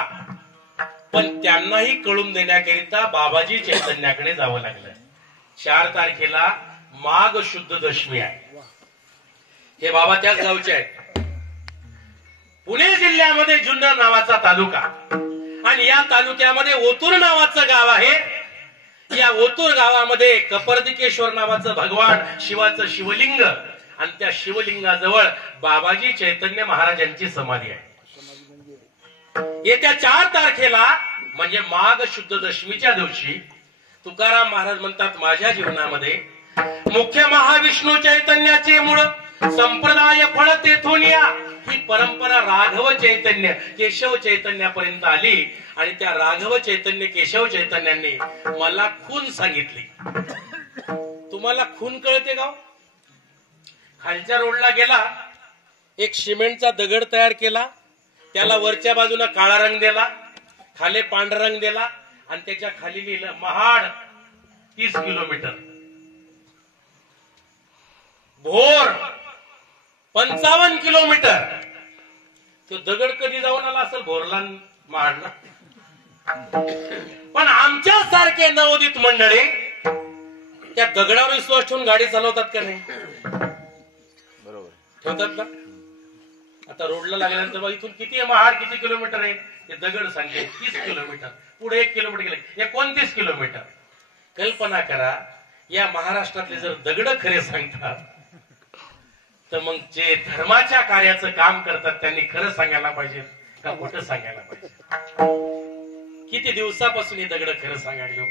पण त्यांनाही कळून देण्याकरिता बाबाजी चैतन्याकडे जावं लागलं। 4 तारखेला माघ शुद्ध दशमी आहे। हे बाबा त्याच गावचे आहेत। पुणे जिल्ह्यामध्ये जुन्नर नावाचा तालुका आणि या तालुक्यामध्ये ओतूर नावाचं गाव आहे। या ओतूर गावामध्ये कपर्दिकेश्वर नावाचं भगवान शिवाचं शिवलिंग आणि त्या शिवलिंगाजवळ बाबाजी चैतन्य महाराजांची समाधी आहे। येत्या 4 तारखेला म्हणजे माघ शुद्ध दशमीच्या दिवशी तुकाराम महाराज म्हणतात, माझ्या जीवनामध्ये मुख्य महाविष्णू चैतन्याचे मूळ संप्रदाय फळ तेथून या ही परंपरा राघव चैतन्य केशव चैतन्यापर्यंत आली आणि त्या राघव चैतन्य केशव चैतन्यांनी मला खून सांगितली। तुम्हाला खून कळते गाव? खालच्या रोडला गेला, एक सिमेंटचा दगड तयार केला, त्याला वरच्या बाजूला काळा रंग दिला, खाली पांढरा रंग दिला आणि त्याच्या खाली लिहिलं महाड 30 किलोमीटर, भोर 55 किलोमीटर। तो दगड कधी जाऊन आला असेल भोरला महाडला? पण आमच्या सारखे नवोदित मंडळी त्या दगडावर विश्वास ठेवून गाडी चालवतात का नाही? बरोबर ठेवतात का? आता रोडला लागल्यानंतर बघ इथून किती महाड किती किलोमीटर आहे ते दगड सांगते 30 किलोमीटर, पुढे 1 किलोमीटर गेले 29 किलोमीटर। कल्पना करा, या महाराष्ट्रातले जर दगड खरे सांगतात तर मग जे धर्माच्या कार्याचं काम करतात त्यांनी खरं सांगायला पाहिजे का खोटं सांगायला पाहिजे? किती दिवसापासून हे दगड खरं सांगायला?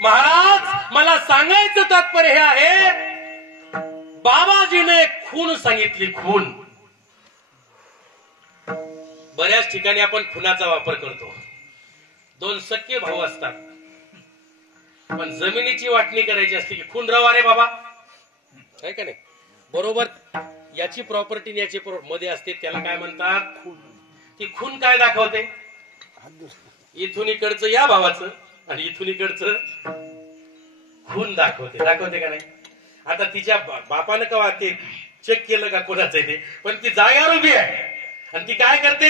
महाराज मला सांगायचं तात्पर्य हे आहे, बाबाजीने खून सांगितली, खून। बऱ्याच ठिकाणी आपण खुनाचा वापर करतो। 2 सख्खे भाऊ असतात, पण जमिनीची वाटणी करायची असते की खून रवा रे बाबा, आहे का नाही? बरोबर याची प्रॉपर्टी याची मध्ये असते, त्याला काय म्हणतात? ती खून काय दाखवते? इथून इकडचं या भावाचं आणि इथून इकडचं खून दाखवते का नाही? आता तिच्या बापानं का ते चेक केलं का कोणाचं आहे ते, पण ती जाग्यावर उभी आहे आणि ती काय करते?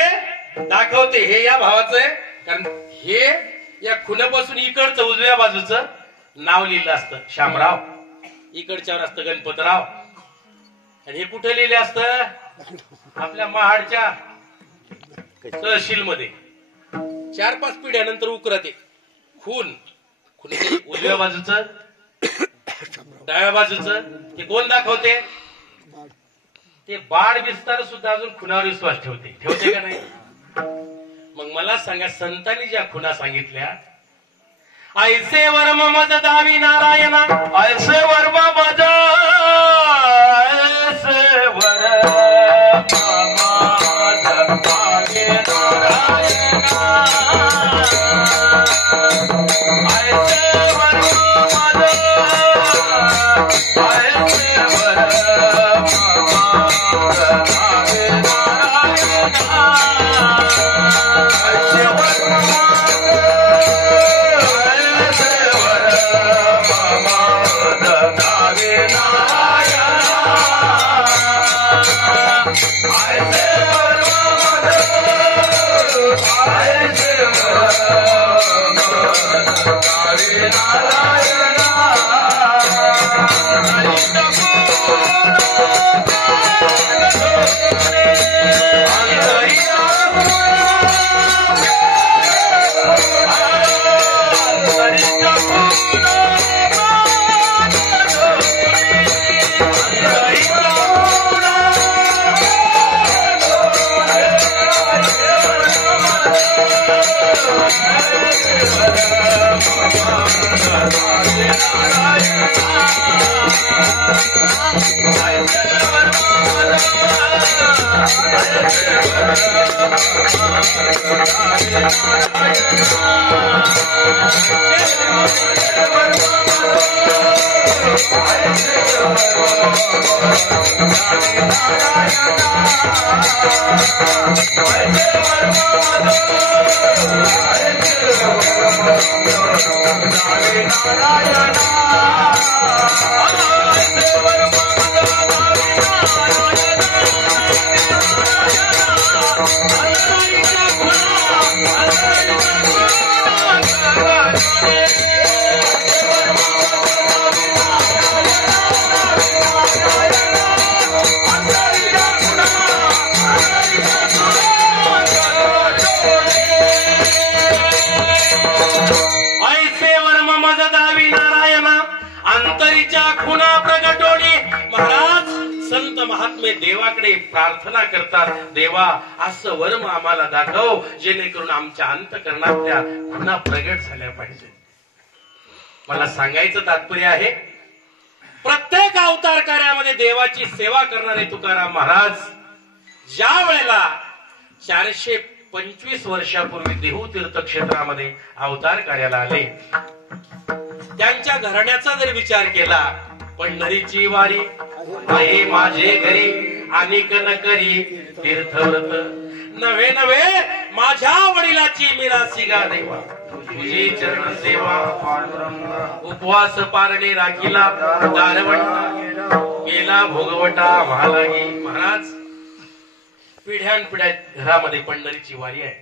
दाखवते हे या भावाचं आहे, कारण हे या खुनापासून इकडचं उजव्या बाजूचं नाव लिहिलं असतं शामराव, इकडच्यावर असतं गणपतराव आणि हे कुठे लिहिले असतं? आपल्या महाडच्या तहसील मध्ये। 4-5 पिढ्यानंतर उकरते खून, उजव्या बाजूचं डाव्या बाजूचं ते कोण दाखवते? ते बाळ विस्तार सुद्धा अजून खुनावर विश्वास ठेवते का नाही? मग मला सांगा, संतांनी ज्या खुना सांगितल्या, ऐसे वर्म मज दावी नारायणा, ऐसे वर्म मज, ऐसे वर महात्मे देवाकडे प्रार्थना करतात, देवा असं वर्म आम्हाला दाखव जेणेकरून आमच्या अंतःकरणातल्या खुणा प्रगट झाल्या पाहिजे. मला सांगायचं तात्पर्य आहे, प्रत्येक अवतार कार्यामध्ये देवाची सेवा करणारे तुकाराम महाराज ज्या वेळेला 425 वर्षापूर्वी देहू तीर्थक्षेत्रामध्ये अवतार कार्याला आले, त्यांच्या घराण्याचा जर विचार केला, पंढरीची वारी आहे माझे घरी अनेक न करी तीर्थव्रत, नवे नवे माझ्या वडिलाची मिरासी गा देवा, तुझी चरण सेवा पांडुरंग, उपवास पारणे राखीला दारवंटा, गेला भोगवटा महालागी. महाराज पिढ्यानपिढ्या घरामध्ये पंढरीची वारी आहे.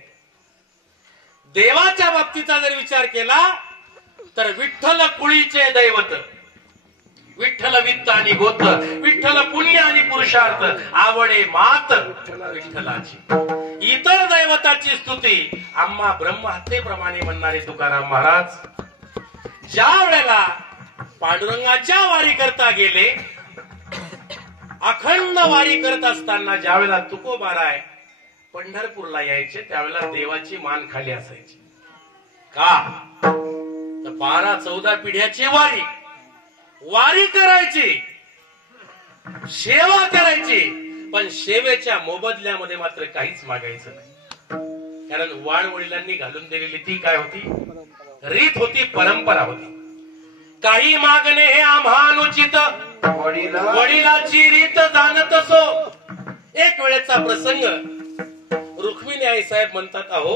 देवाच्या बाबतीचा जर विचार केला तर विठ्ठल कुळीचे दैवत, विठ्ठल वित्त आणि गोत, विठ्ठल पुण्य आणि पुरुषार्थ, आवडे मात विठ्ठलाची. इतर दैवताची स्तुती आम्हा ब्रह्महत्येप्रमाणे म्हणणारे तुकाराम महाराज ज्या वेळेला पांडुरंगाच्या वारी करता गेले, अखंड वारी करत असताना ज्या वेळेला तुकोबाराय पंढरपूरला यायचे त्यावेळेला देवाची मान खाली असायची. का तर 12-14 पिढ्याची वारी करायची, सेवा करायची, पण सेवेच्या मोबदल्यामध्ये मात्र काहीच मागायचं नाही. कारण वाडवडिलांनी घालून दिलेली ती काय होती, रीत होती, परंपरा होती. काही मागणे हे आम्हा अनुचित, वडिलाची रीत जाणत असो. एक वेळेचा प्रसंग, रुक्मिणी आई साहेब म्हणतात, अहो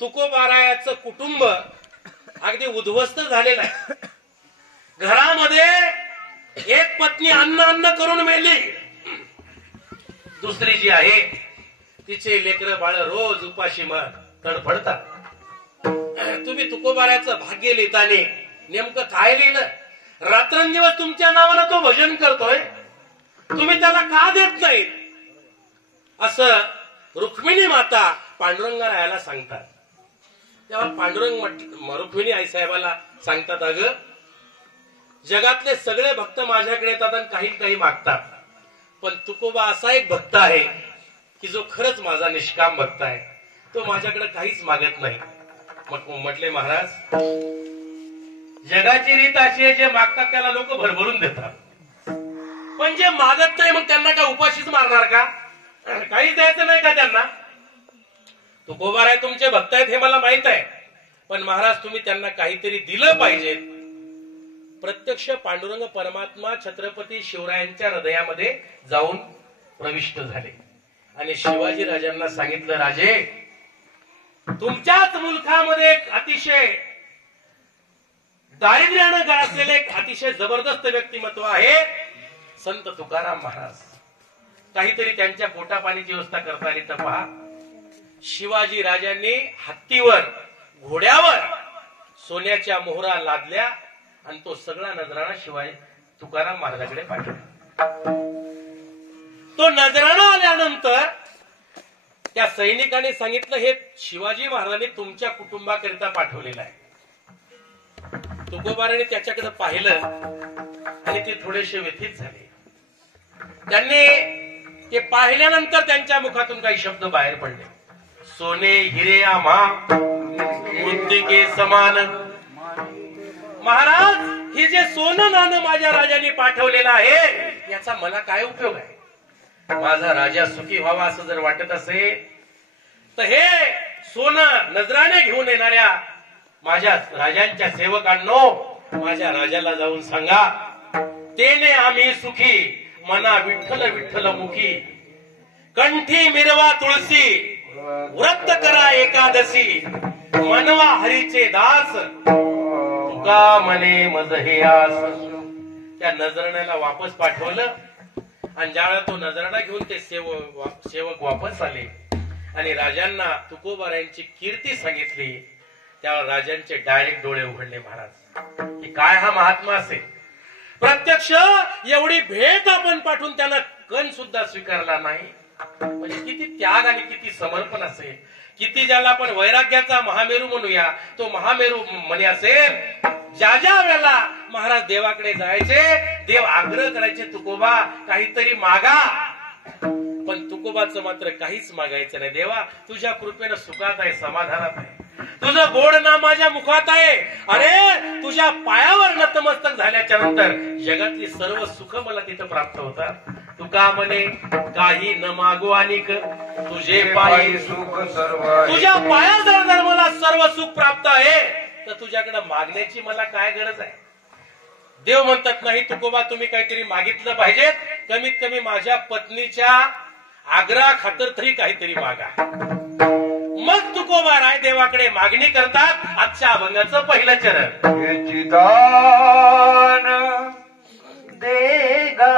तुकोबारायाचं कुटुंब अगदी उद्ध्वस्त झालेलं आहे. घरामध्ये एक पत्नी अन्न करून मेली, दुसरी जी आहे तिचे लेकरं बाळ रोज उपाशी तडफडतात. तुम्ही तुकोबारायाचं भाग्य लिहिताने नेमकं काय लिहिलं? रात्रंदिवस तुमच्या नावानं तो भजन करतोय, तुम्ही त्याला का देत नाही? असं रुक्मिणी माता पांडुरंगरायाला सांगतात. तेव्हा पांडुरंग रुक्मिणी आई साहेबाला सांगतात, अगं जगातले सगळे भक्त माझ्याकडे येतात आणि काही काही मागतात, पण तुकोबा असा एक भक्त आहे की जो खरंच माझा निष्काम भक्त आहे, तो माझ्याकडे काहीच मागत नाही. मग म्हटले, महाराज जगाची रीत अशी आहे, जे मागतात त्याला लोक भरभरून देतात, पण जे मागत नाही मग त्यांना काय उपाशीच मारणार का? काहीच द्यायचं नाही का त्यांना? तुकोबाराय तुमचे भक्त आहेत हे मला माहित आहे, पण महाराज तुम्ही त्यांना काहीतरी दिलं पाहिजे. प्रत्यक्ष पांडुरंग परमात्मा छत्रपती शिवरायांच्या हृदयामध्ये जाऊन प्रविष्ट झाले आणि शिवाजी राजांना सांगितलं, राजे तुमच्याच मुलखामध्ये एक अतिशय दारिद्र्यानं ग्रासलेले एक अतिशय जबरदस्त व्यक्तिमत्व आहे, संत तुकाराम महाराज. काहीतरी त्यांच्या पोटापाण्याची व्यवस्था करता आली तर पहा. शिवाजी राजांनी हत्तीवर घोड्यावर सोन्याच्या मोहरा लादल्या आणि तो सगळा नजराणा शिवाय तुकाराम महाराजांकडे पाठवला. तो नजराणा आल्यानंतर त्या सैनिकांनी सांगितलं, हे शिवाजी महाराजांनी तुमच्या कुटुंबाकरिता पाठवलेलं आहे. तुकोबाराने त्याच्याकडे पाहिलं आणि ते थोडेसे व्यथित झाले. त्यांनी ते पाहिल्यानंतर त्यांच्या मुखातून काही शब्द बाहेर पडले. सोने हिरे आम्हा मृत्तिके समान. महाराज, हे जे सोनं नाणं माझ्या राजाने पाठवलेलं आहे याचा मला काय उपयोग आहे? माझा राजा सुखी व्हावा असं जर वाटत असेल तर हे सोनं नजराने घेऊन येणाऱ्या माझ्या राजांच्या सेवकांनो, माझ्या राजाला जाऊन सांगा, तेने आम्ही सुखी, मना विठ्ठल विठ्ठल मुखी, कंठी मिरवा तुळशी, व्रत करा एकादशी, मनवा हरीचे दास, तुका मने मज हे आस. त्या नजराण्याला वापस पाठवलं आणि ज्यावेळेला तो नजराणा घेऊन ते सेवक वापस आले आणि राजांना तुकोबारायांची कीर्ती सांगितली, त्यावेळेला राजांचे डायरेक्ट डोळे उघडले. महाराज, की काय हा महात्मा असेल, प्रत्यक्ष एवढी भेट आपण पाठवून त्यांना कण सुद्धा स्वीकारला नाही. म्हणजे किती त्याग आणि किती समर्पण असेल, किती ज्याला आपण वैराग्याचा महामेरू म्हणूया तो महामेरू म्हणे असेल. ज्या ज्या वेळेला महाराज देवाकडे जायचे, देव आग्रह करायचे, तुकोबा काहीतरी मागा, पण तुकोबाचं मात्र काहीच मागायचं नाही. देवा, तुझ्या कृपेनं सुखात आहे, समाधानात आहे, तुझं गोड नाम माझ्या मुखात आहे. अरे, तुझ्या पायावर नतमस्तक झाल्याच्या नंतर जगातली सर्व सुख मला तिथं प्राप्त होतात. तुका म्हणे काही न मागू आणिक, तुझे पायी सुख सर्व, तुझ्या पायाजवळ जर मला सर्व सुख प्राप्त आहे तर तुझ्याकडे मागण्याची मला काय गरज आहे? देव म्हणतात, नाही तुकोबा, तुम्ही काहीतरी मागितलं पाहिजे, कमीत कमी माझ्या पत्नीच्या आग्रहा खातर तरी काहीतरी मागा. मग तुकोबा राय देवाकडे मागणी करतात. आजच्या अभंगाचं पहिलं चरण. याची दान दे गा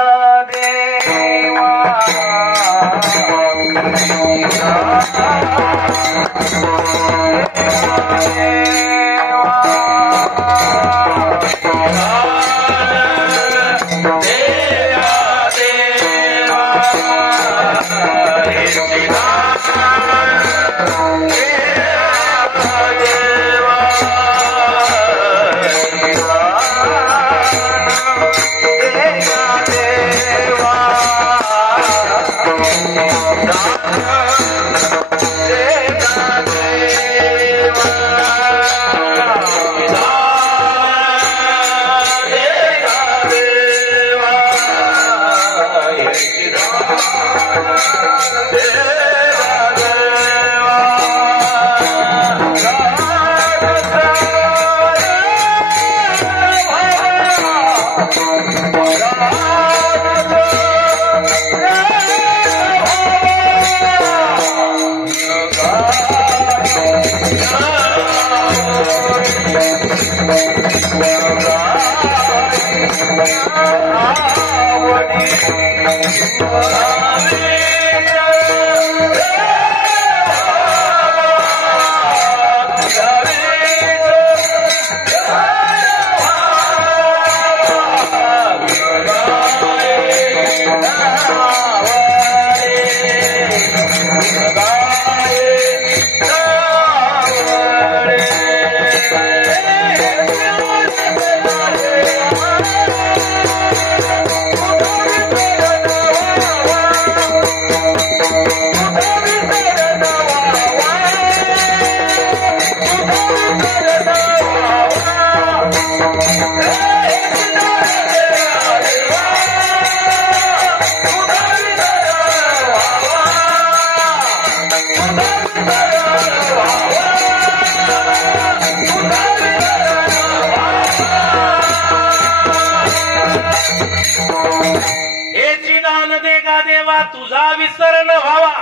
देवा, तुझा विसर न व्हावा.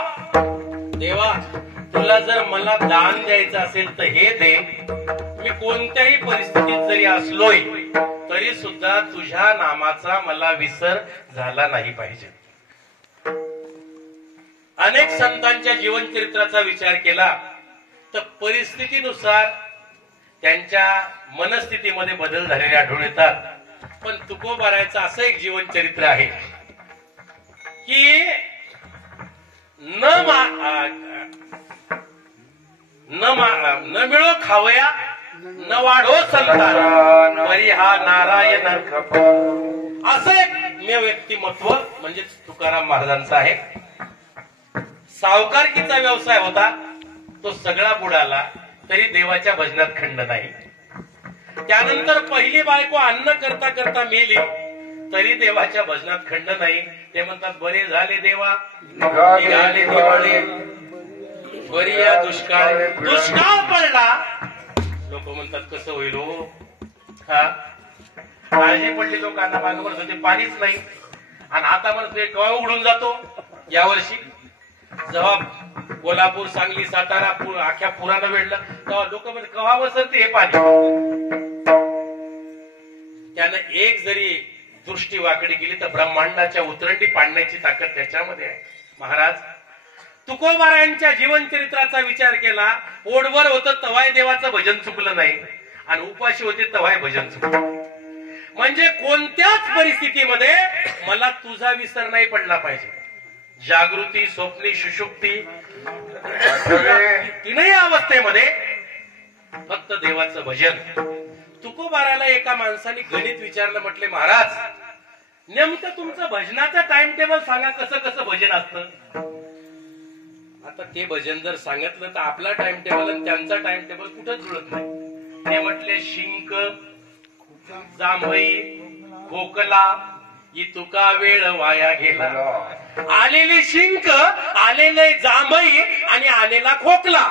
देवा, तुला जर मला दान द्यायचं असेल तर हे दे. मी कोणत्याही परिस्थितीत जरी असलोय तरी सुद्धा तुझ्या नामाचा मला विसर झाला नाही पाहिजे. अनेक संतांच्या जीवनचरित्राचा विचार केला तर परिस्थितीनुसार त्यांच्या मनस्थितीमध्ये बदल झालेले आढळून येतात. पण तुकोबारायचं असं एक जीवनचरित्र आहे की न मिळो खावया, न वाढो संतान, परी हा नारायण कृपा. असं एक व्यक्तिमत्व म्हणजे तुकाराम महाराजांचं आहे. सावकारकीचा व्यवसाय होता. तो सगळा बुडाला तरी देवाच्या भजनात खंड नाही. त्यानंतर पहिली बायको अन्न करता करता मेली तरी देवाच्या भजनात खंड नाही. ते म्हणतात बरे झाले देवा निघाले दिवाळे, बरी या दुष्काळ. दुष्काळ पडला, लोक म्हणतात कसं होईल हो. हा काळजी पडली लोकांना. मागं म्हणत होते पाणीच नाही, आणि आता म्हणत केव्हा उघडून जातो. यावर्षी जेव्हा कोल्हापूर, सांगली, सातारा अख्ख्या पुरानं वेढलं तेव्हा लोक म्हणजे केव्हा वसरते हे पाणी. त्यानं एक जरी दृष्टी वाकडी गेली तर ब्रह्मांडाच्या उतरंडी पाडण्याची ताकद त्याच्यामध्ये आहे. महाराज तुकोबारायांच्या जीवनचरित्राचा विचार केला. पोटभर होतं तवाय देवाचं भजन चुकलं नाही, आणि उपाशी होते तवाय भजन चुकलं. म्हणजे कोणत्याच परिस्थितीमध्ये मला तुझा विसर नाही पडला पाहिजे. जागृती, स्वप्नी, सुषुप्ती तीनही अवस्थेमध्ये फक्त देवाचं भजन. तुकोबाराला एका माणसाने गणित विचारलं, म्हटले महाराज नेमकं तुमचं भजनाचं टाइम टेबल सांगा, कसं कसं भजन असतं. आता ते भजन जर सांगितलं तर आपला टाइम टेबल आणि त्यांचा टाइम टेबल कुठंच जुळत नाही. ते म्हटले शिंक, जांभई, खोकला ही तुका वेळ वाया गेला. आलेली शिंक, आलेले जांभई आणि आलेला खोकला,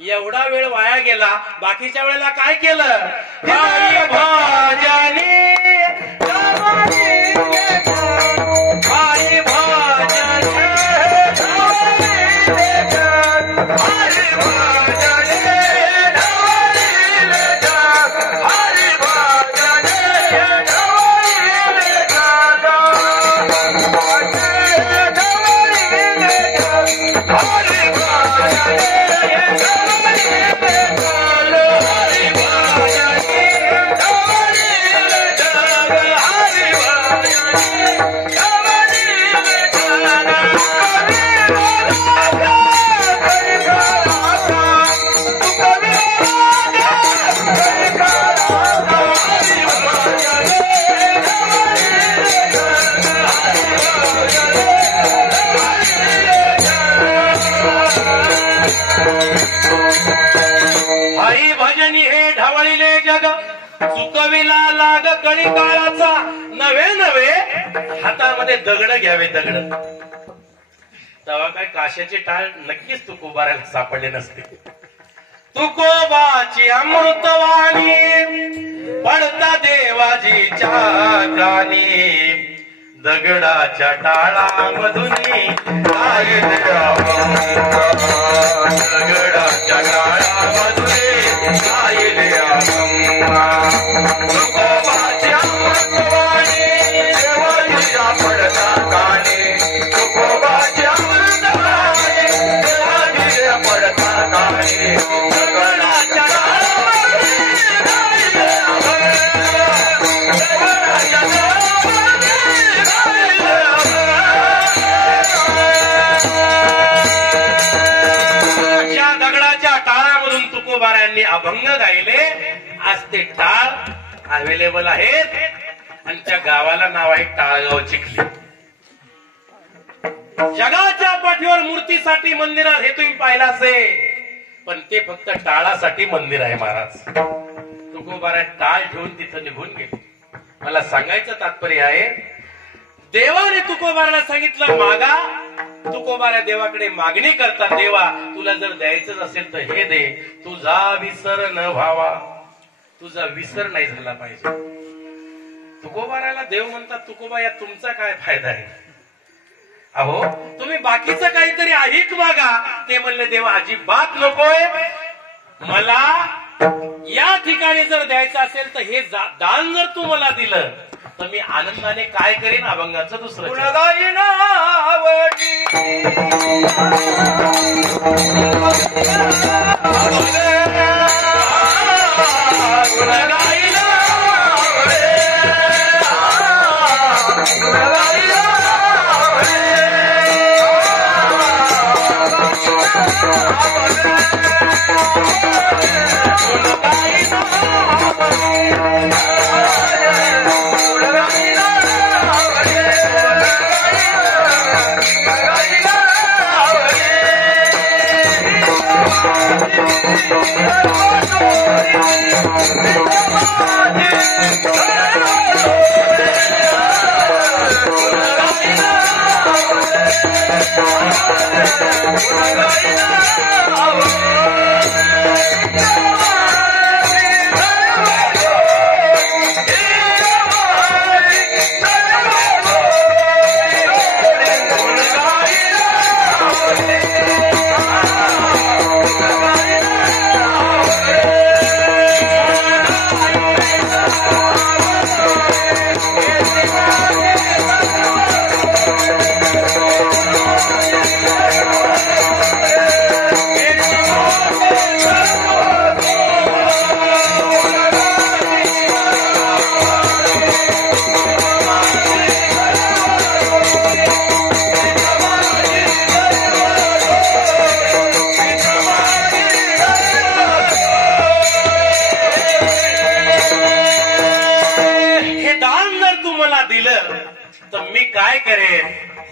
एवढा वेळ वाया गेला. बाकीच्या वेळेला काय केलं. हरी भाजनी हरी भाजनी चुकविला लाग कळी काळाचा. नवे नवे हातामध्ये दगड घ्यावे, दगड. तेव्हा काय काशाची टाळ नक्कीच तुकोबाराला सापडले नसते. तुकोबाची अमृतवाणी पडता देवाजीच्या कानी, दगडाच्या टाळामधून दगडाच्या टाळामधून तुकोबाची अमृतवाणी देवाजीच्या पडता कानी, तुकोबाची अमृतवाणी देवाजीच्या पडता कानी, दगडाच्या तुकोबारायांनी अभंग गायले. आज ते टाळ अवेलेबल आहेत, आणि त्या गावाला नाव आहे टाळगाव चिखली. जगाच्या पाठीवर मूर्तीसाठी मंदिरात हे तुम्ही पाहिलं असेल, पण ते फक्त टाळासाठी मंदिर आहे. महाराज तुकोबारा टाळ ठेवून तिथं निघून गेले. मला सांगायचं तात्पर्य आहे, देवाने तुकोबाराला सांगितलं मागा. तुकोबारा देवाकडे मागणी करतात, देवा तुला जर द्यायचं असेल तर हे दे, तुझा विसर न व्हावा, तुझा विसर नाही झाला पाहिजे. तुकोबाराला देव म्हणतात, तुकोबा यात तुमचा काय फायदा आहे. अहो तुम्ही बाकीचं काहीतरी अधिक मागा. ते म्हणले देवा अजिबात नकोय, मला या ठिकाणी जर द्यायचं असेल तर हे दान जर तू मला दिलं तर मी आनंदाने काय करेन. अभंगाचं दुसरं Oh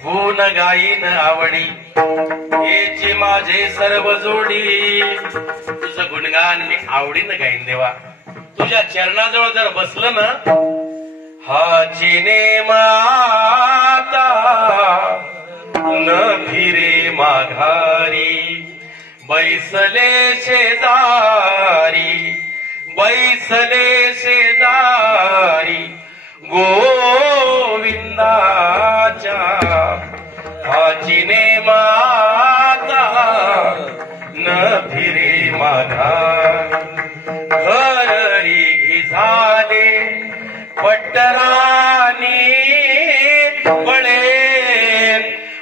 गुण गाईन आवडी हेची माझे सर्व जोडी. तुझं गुणगान मी आवडीनं गाईन देवा. तुझ्या चरणाजवळ जर बसलं ना, हाची नेमाता न फिरे माघारी, बैसले शेजारी बैसले शेजारी गोविंदाच्या, हाची नेमाता न फिरे माघारी. घरी झाले पट्टरानी बळे,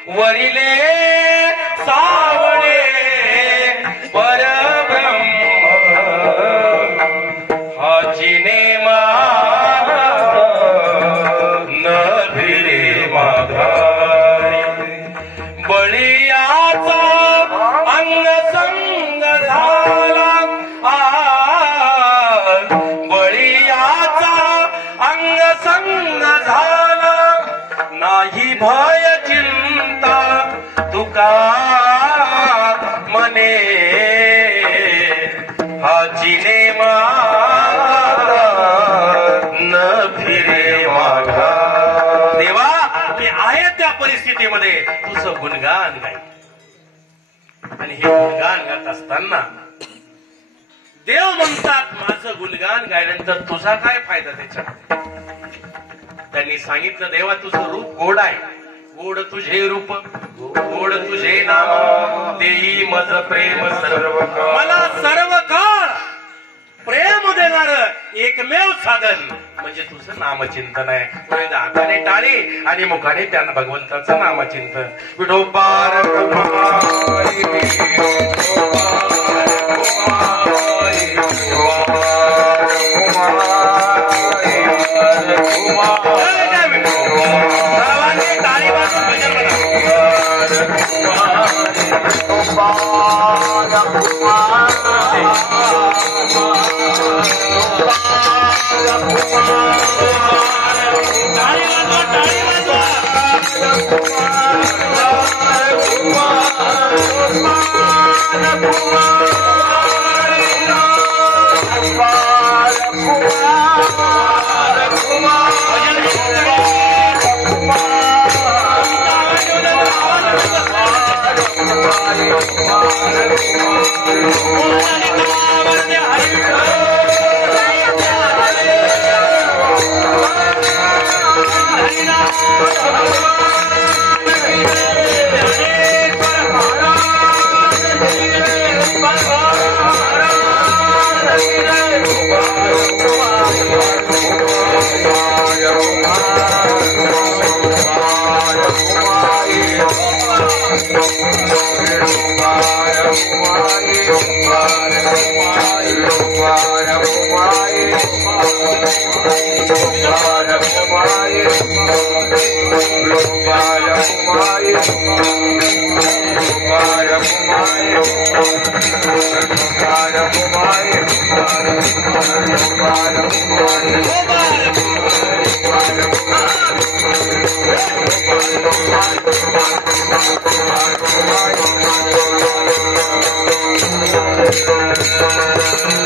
वरिले सावळे परब्रह्म, हाची नेमाता न फिरे माघारी. बळीयाचा अंग संग झाला, बळीयाचा अंग संग झाला, नाही भय चिंता तुका मने, हाची नेमाता न फिरे माघारी. देवा, मी आहे त्या परिस्थितीमध्ये तुझं गुणगान गाई. आणि हे गुणगान गात असताना देव म्हणतात, माझं गुणगान गायल्यानंतर तुझा काय फायदा त्याच्यात. त्यांनी सांगितलं, देवा तुझं रूप गोड आहे, गोड तुझे रूप, गोड तुझे नाम, देई मज प्रेम सर्व. मला सर्व काळ प्रेम देणार एकमेव साधन म्हणजे तुझं नामचिंतन आहे. म्हणजे हाताने टाळी आणि मुखाने त्यांना भगवंताचं नामचिंतन. विठोबार टाळी वाजून भजन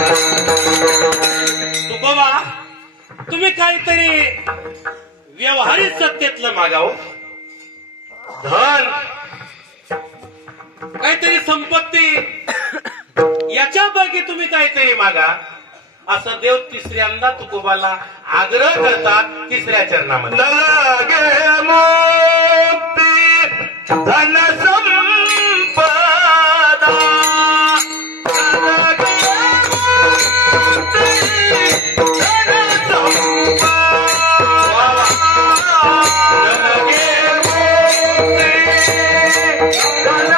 Thank you. काहीतरी व्यवहारिक सत्तेतलं मागावं, धन, काहीतरी संपत्ती, याच्यापैकी तुम्ही काहीतरी मागा, असं देव तिसऱ्यांदा तुकोबाला आग्रह करतात तिसऱ्या चरणामध्ये. लगे मोती धन संपदा, लगे मोती धन संपदा, लगे मोती धन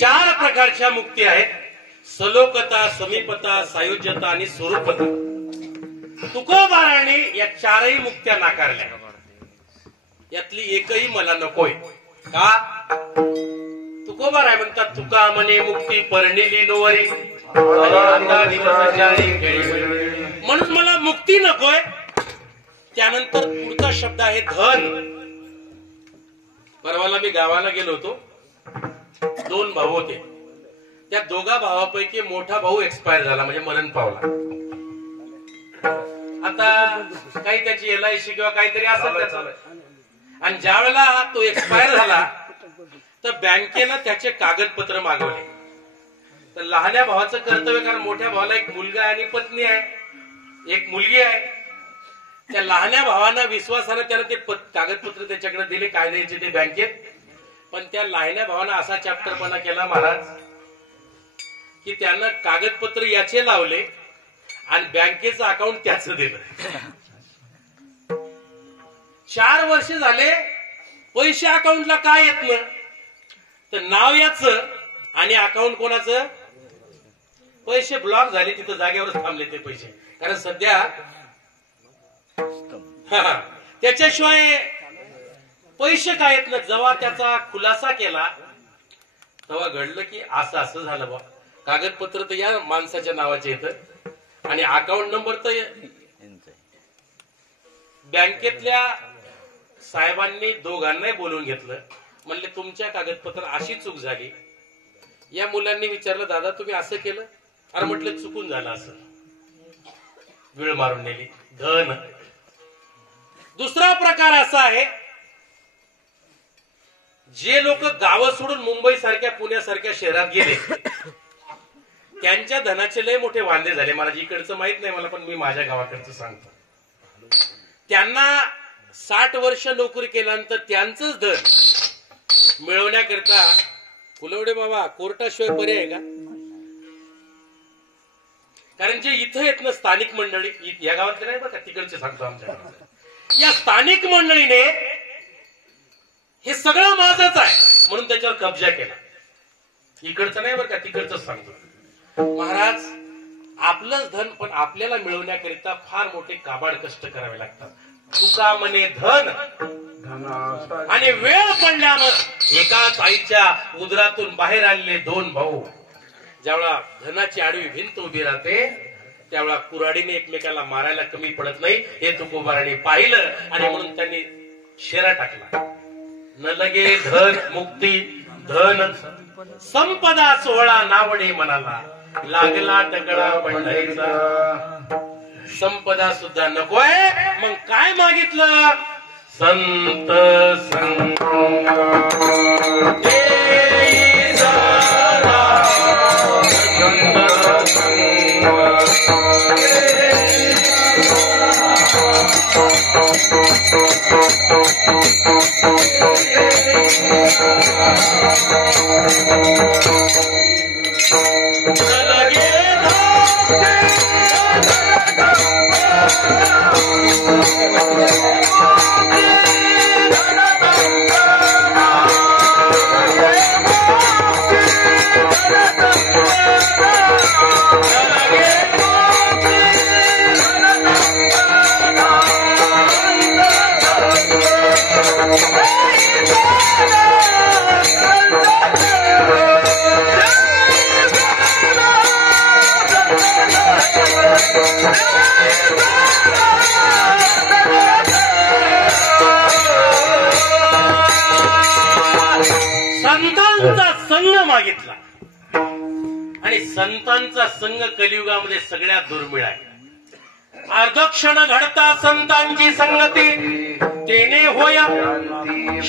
चार प्रकारच्या मुक्ती आहेत: सलोकता, समीपता, सायुज्यता आणि स्वरूपता. तुकोबाराने या चारही मुक्त्या नाकारल्या. यातली एकही मला नकोय. का? तुकोबाराय म्हणतात, तुका म्हणे मुक्ती परणिली नोवरी, म्हणून मला मुक्ती नकोय. त्यानंतर पुढचा शब्द आहे धन. परवाला मी गावाला गेलो होतो. दोन भाऊ होते. त्या दोघा भावापैकी मोठा भाऊ एक्सपायर झाला, म्हणजे मरण पावला. आता काही त्याची LIC किंवा काहीतरी असेल त्याचं. आणि ज्या वेळेला तो एक्सपायर झाला तर बँकेनं त्याचे कागदपत्र मागवले. तर लहान्या भावाचं कर्तव्य, कारण मोठ्या भावाला एक मुलगा आणि पत्नी आहे, एक मुलगी आहे. त्या लहान्या भावानं विश्वासानं त्यानं ते कागदपत्र त्याच्याकडे दिले, काय द्यायचे ते बँकेत. पण त्या लहान्या भावानं असा चॅप्टरपणा केला महाराज, की त्यानं कागदपत्र याचे लावले आणि बँकेचं अकाउंट त्याचं दिलं. 4 वर्ष झाले पैसे अकाउंटला काय येत ना, तर नाव याचं आणि अकाउंट कोणाचं. पैसे ब्लॉक झाले, तिथं जागेवरच थांबले ते पैसे. कारण सध्या त्याच्याशिवाय पैसे काय येत ना. जेव्हा त्याचा खुलासा केला तेव्हा घडलं की असं असं झालं बा. कागदपत्र तर या माणसाच्या नावाचे येतं आणि अकाउंट नंबर तर बँकेतल्या साहेबांनी दोघांनाही बोलवून घेतलं. म्हणले तुमच्या कागदपत्र अशी चूक झाली. या मुलांनी विचारलं, दादा तुम्ही असं केलं? अरे म्हटलं चुकून झालं असं. वेळ मारून नेली. धन. दुसरा प्रकार असा आहे, जे लोक गावं सोडून मुंबई सारख्या पुण्यासारख्या शहरात गेले त्यांच्या धनाचे लय मोठे वांदे झाले. मला इकडचं माहित नाही मला, पण मी माझ्या गावाकडचं सांगतो. त्यांना 60 वर्ष नोकरी केल्यानंतर त्यांचंच धन मिळवण्याकरता फुलवडे बाबा कोर्टाशिवाय पर्याय का? कारण जे इथं येत ना स्थानिक मंडळी, या गावातले नाही बरं का, तिकडचे सांगतो आमच्या गावात, या स्थानिक मंडळीने हे सगळं माझंच आहे म्हणून त्याच्यावर कब्जा केला. इकडचं नाही बरं का, तिकडचं सांगतो. महाराज आपलंच धन पण आपल्याला मिळवण्याकरिता फार मोठे काबाड कष्ट करावे लागतात. तुका म्हणे धन आणि वेळ पडल्यावर एकाच आईच्या उदरातून बाहेर आलेले दोन भाऊ, ज्यावेळा धनाची आडवी भिंत उभी राहते त्यावेळा कुऱ्हाडीने एकमेकाला मारायला कमी पडत नाही हे तुकोबाराने पाहिलं आणि म्हणून त्यांनी शेरा टाकला. न लगे धन मुक्ती धन संपदा सोहळा नावडे मनाला लागला टकडा पंढरीचा. संपदा सुद्धा नकोय मग काय मागितलं? संत संग देई जरा, संत संतांचा संघ मागितला आणि संतांचा संघ कलियुगामध्ये सगळ्यात दुर्मिळ आहे. अर्धक्षण घडता संतांची संगती तेने होया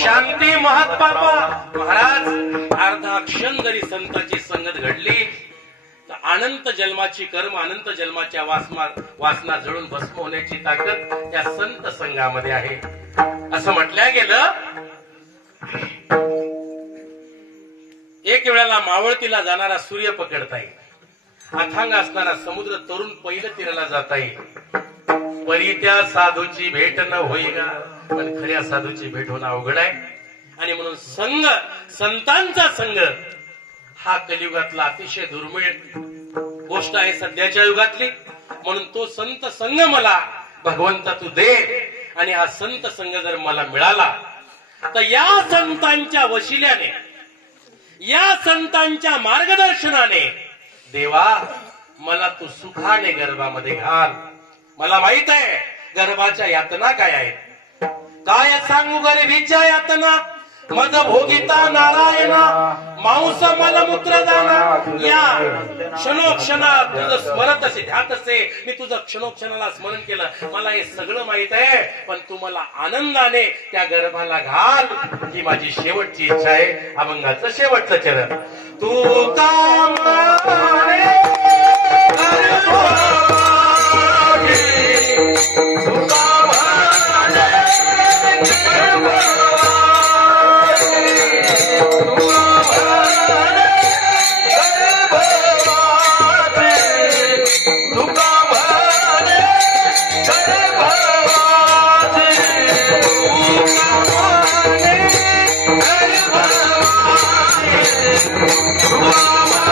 शांती महत्पापा. महाराज अर्धा क्षण जरी संतांची संगत घडली तर अनंत जन्माची कर्म अनंत जन्माच्या वासना जळून भस्म होण्याची ताकद त्या संत संघामध्ये आहे. असं म्हटलं गेलं एक वेळेला मावळतीला जाणारा सूर्य पकडता येईल, अथांग असणारा समुद्र तरुण पहिलं तीराला जाता येईल, परी त्या साधूची भेट न होईना. पण खऱ्या साधूची भेट होणं अवघड आहे. आणि म्हणून संघ संतांचा संघ हा कलियुगातला अतिशय दुर्मिळ गोष्ट आहे सध्याच्या युगातली. म्हणून तो संत संघ मला भगवंता तू दे. आणि हा संत संघ जर मला मिळाला तर या संतांच्या वशिल्याने या संतांच्या मार्गदर्शनाने देवा मला तू सुखाने गर्भामध्ये घाल. मला माहित आहे गर्भाच्या यातना काय आहेत. काय सांगू गरिबीच्या यातना मज भोगिता नारायणा मांस मलमूत्र जाना. या क्षणोक्षणात तुझं स्मरत असे ध्यात असे मी तुझं क्षणोक्षणाला स्मरण केलं. मला हे सगळं माहित आहे पण तू मला आनंदाने त्या गर्भाला घाल ही माझी शेवटची इच्छा आहे. अभंगाचं शेवटचं चरण तू काम Oh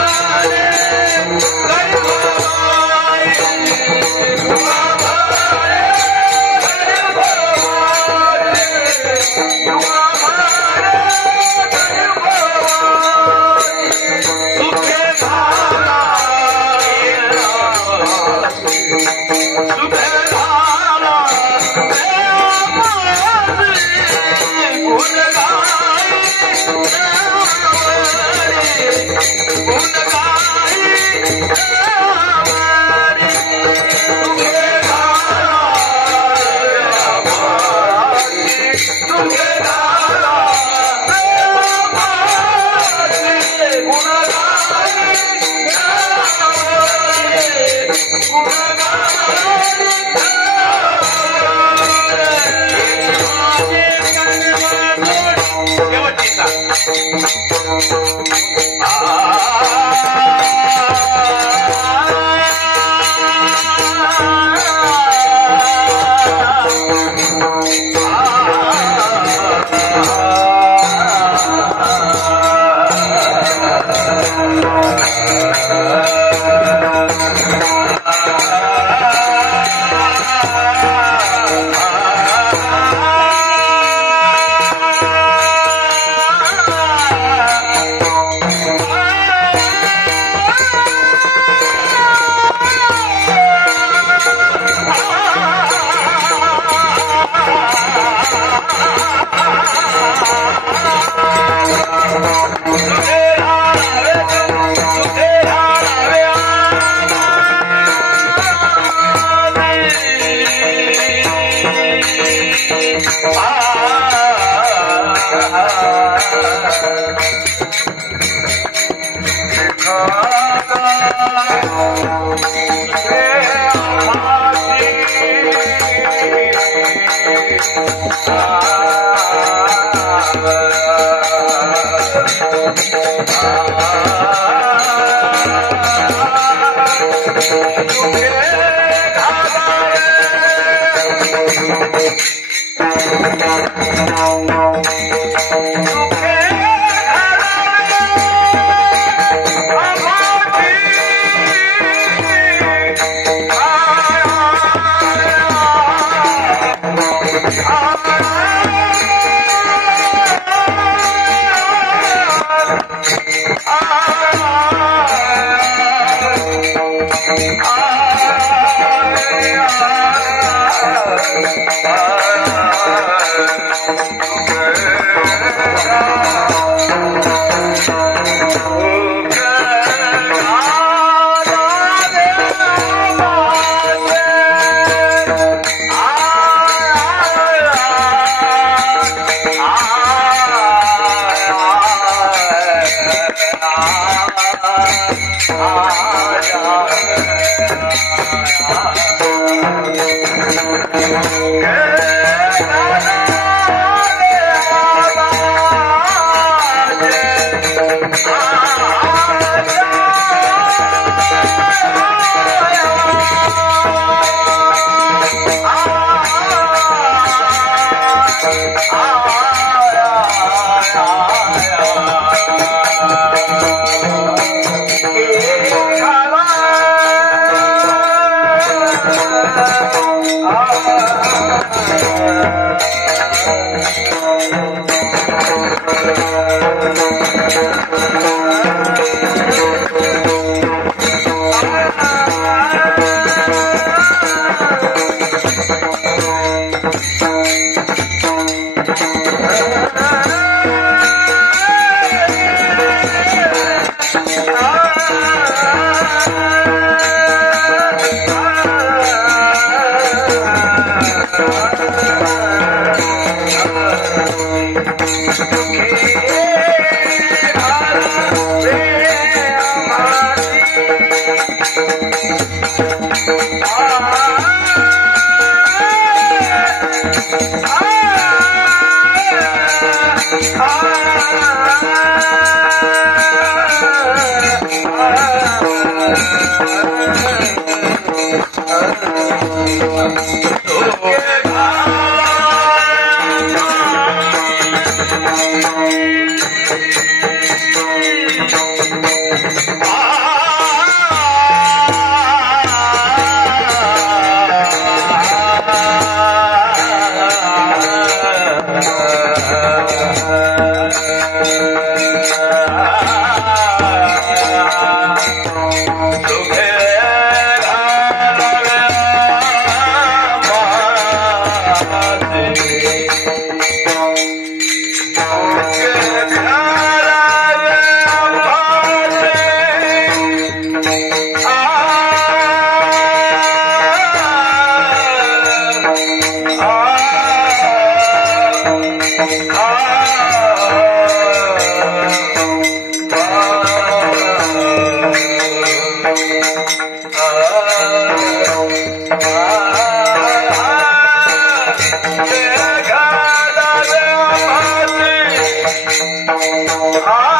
Ah!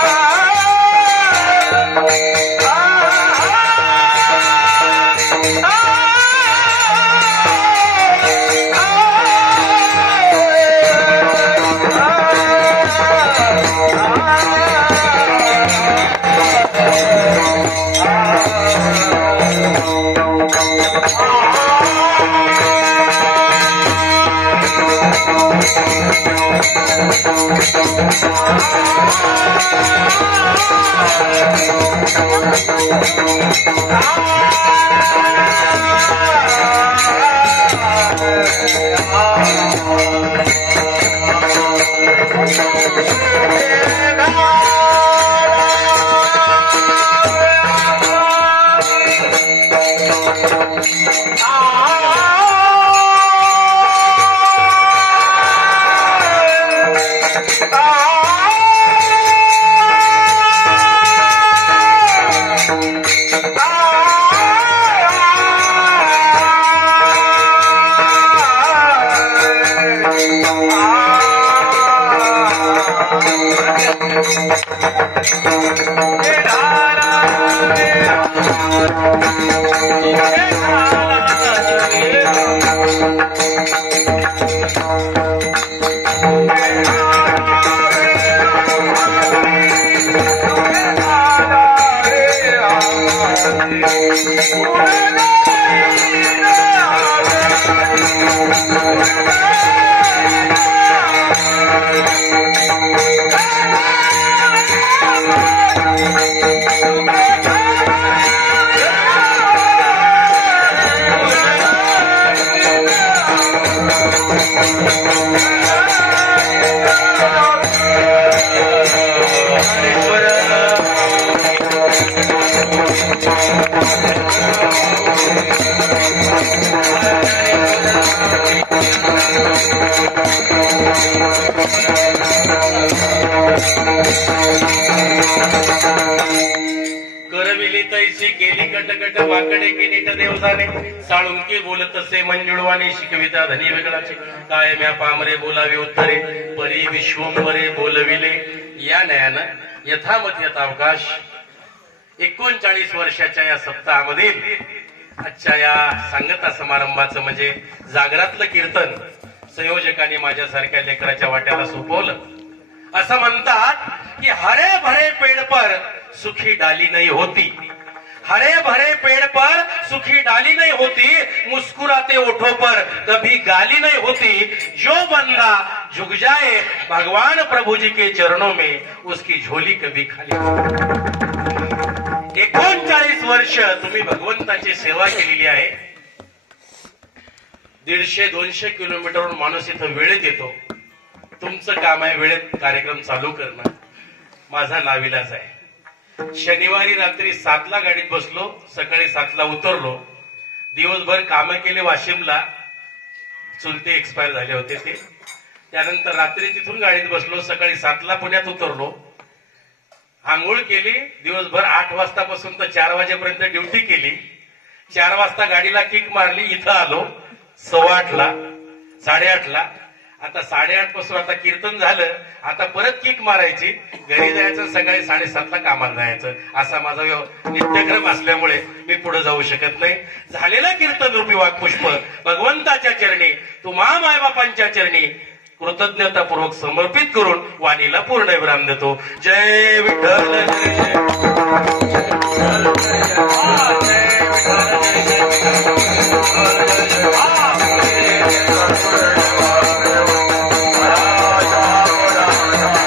करविली तैसी केली कटकट वाकडे की नीट देवजाने साळुंकी बोलत असे मंजुळवाणी शिकविता धनी वेगळाचे काय म्या पामरे बोलावे उत्तरे परी विश्वंभरे बोलविले या न्यायानं यथामत यथावकाश 39 वर्षाच्या या सप्ताहामधील आजच्या या सांगता समारंभाचं म्हणजे जागरातलं कीर्तन संयोजकांनी माझ्यासारख्या लेकराच्या वाट्याला सोपवलं. असं म्हणतात की हरे भरे पेड़ पर सुखी डाली नहीं होती, हरे भरे पेड़ पर सुखी डाली नहीं होती, मुस्कुराते ओठों पर कभी गाली नहीं होती, जो बंदा झुक जाए भगवान प्रभु जी के चरणों में उसकी झोली कभी खाली नहीं. 39 वर्ष तुम्ही भगवंताची सेवा केलेली आहे. 150-200 किलोमीटरवरून माणूस इथं वेळेत येतो. तुमचं काम आहे वेळेत कार्यक्रम चालू करणं. माझा नाविलाज आहे. शनिवारी रात्री 7ला गाडीत बसलो, सकाळी 7ला उतरलो. दिवसभर कामं केले वाशिमला, चुलते एक्सपायर झाले होते ते. त्यानंतर रात्री तिथून गाडीत बसलो, सकाळी 7ला पुण्यात उतरलो. आंघोळ केली. दिवसभर 8 वाजतापासून तर 4 वाजेपर्यंत ड्युटी केली. 4 वाजता गाडीला किक मारली. इथं आलो 8:15ला, 8:30ला. आता 8:30 पासून आता कीर्तन झालं. आता परत किक मारायची, घरी जायचं, सकाळी 7:30ला कामाला जायचं. असा माझा नित्यक्रम असल्यामुळे मी पुढे जाऊ शकत नाही. झालेलं कीर्तन रूपी वाक्पुष्प भगवंताच्या चरणी, तुम्हा मायबापांच्या चरणी कृतज्ञतापूर्वक समर्पित करून वाणीला पूर्ण विराम देतो. जय विठ्ठल.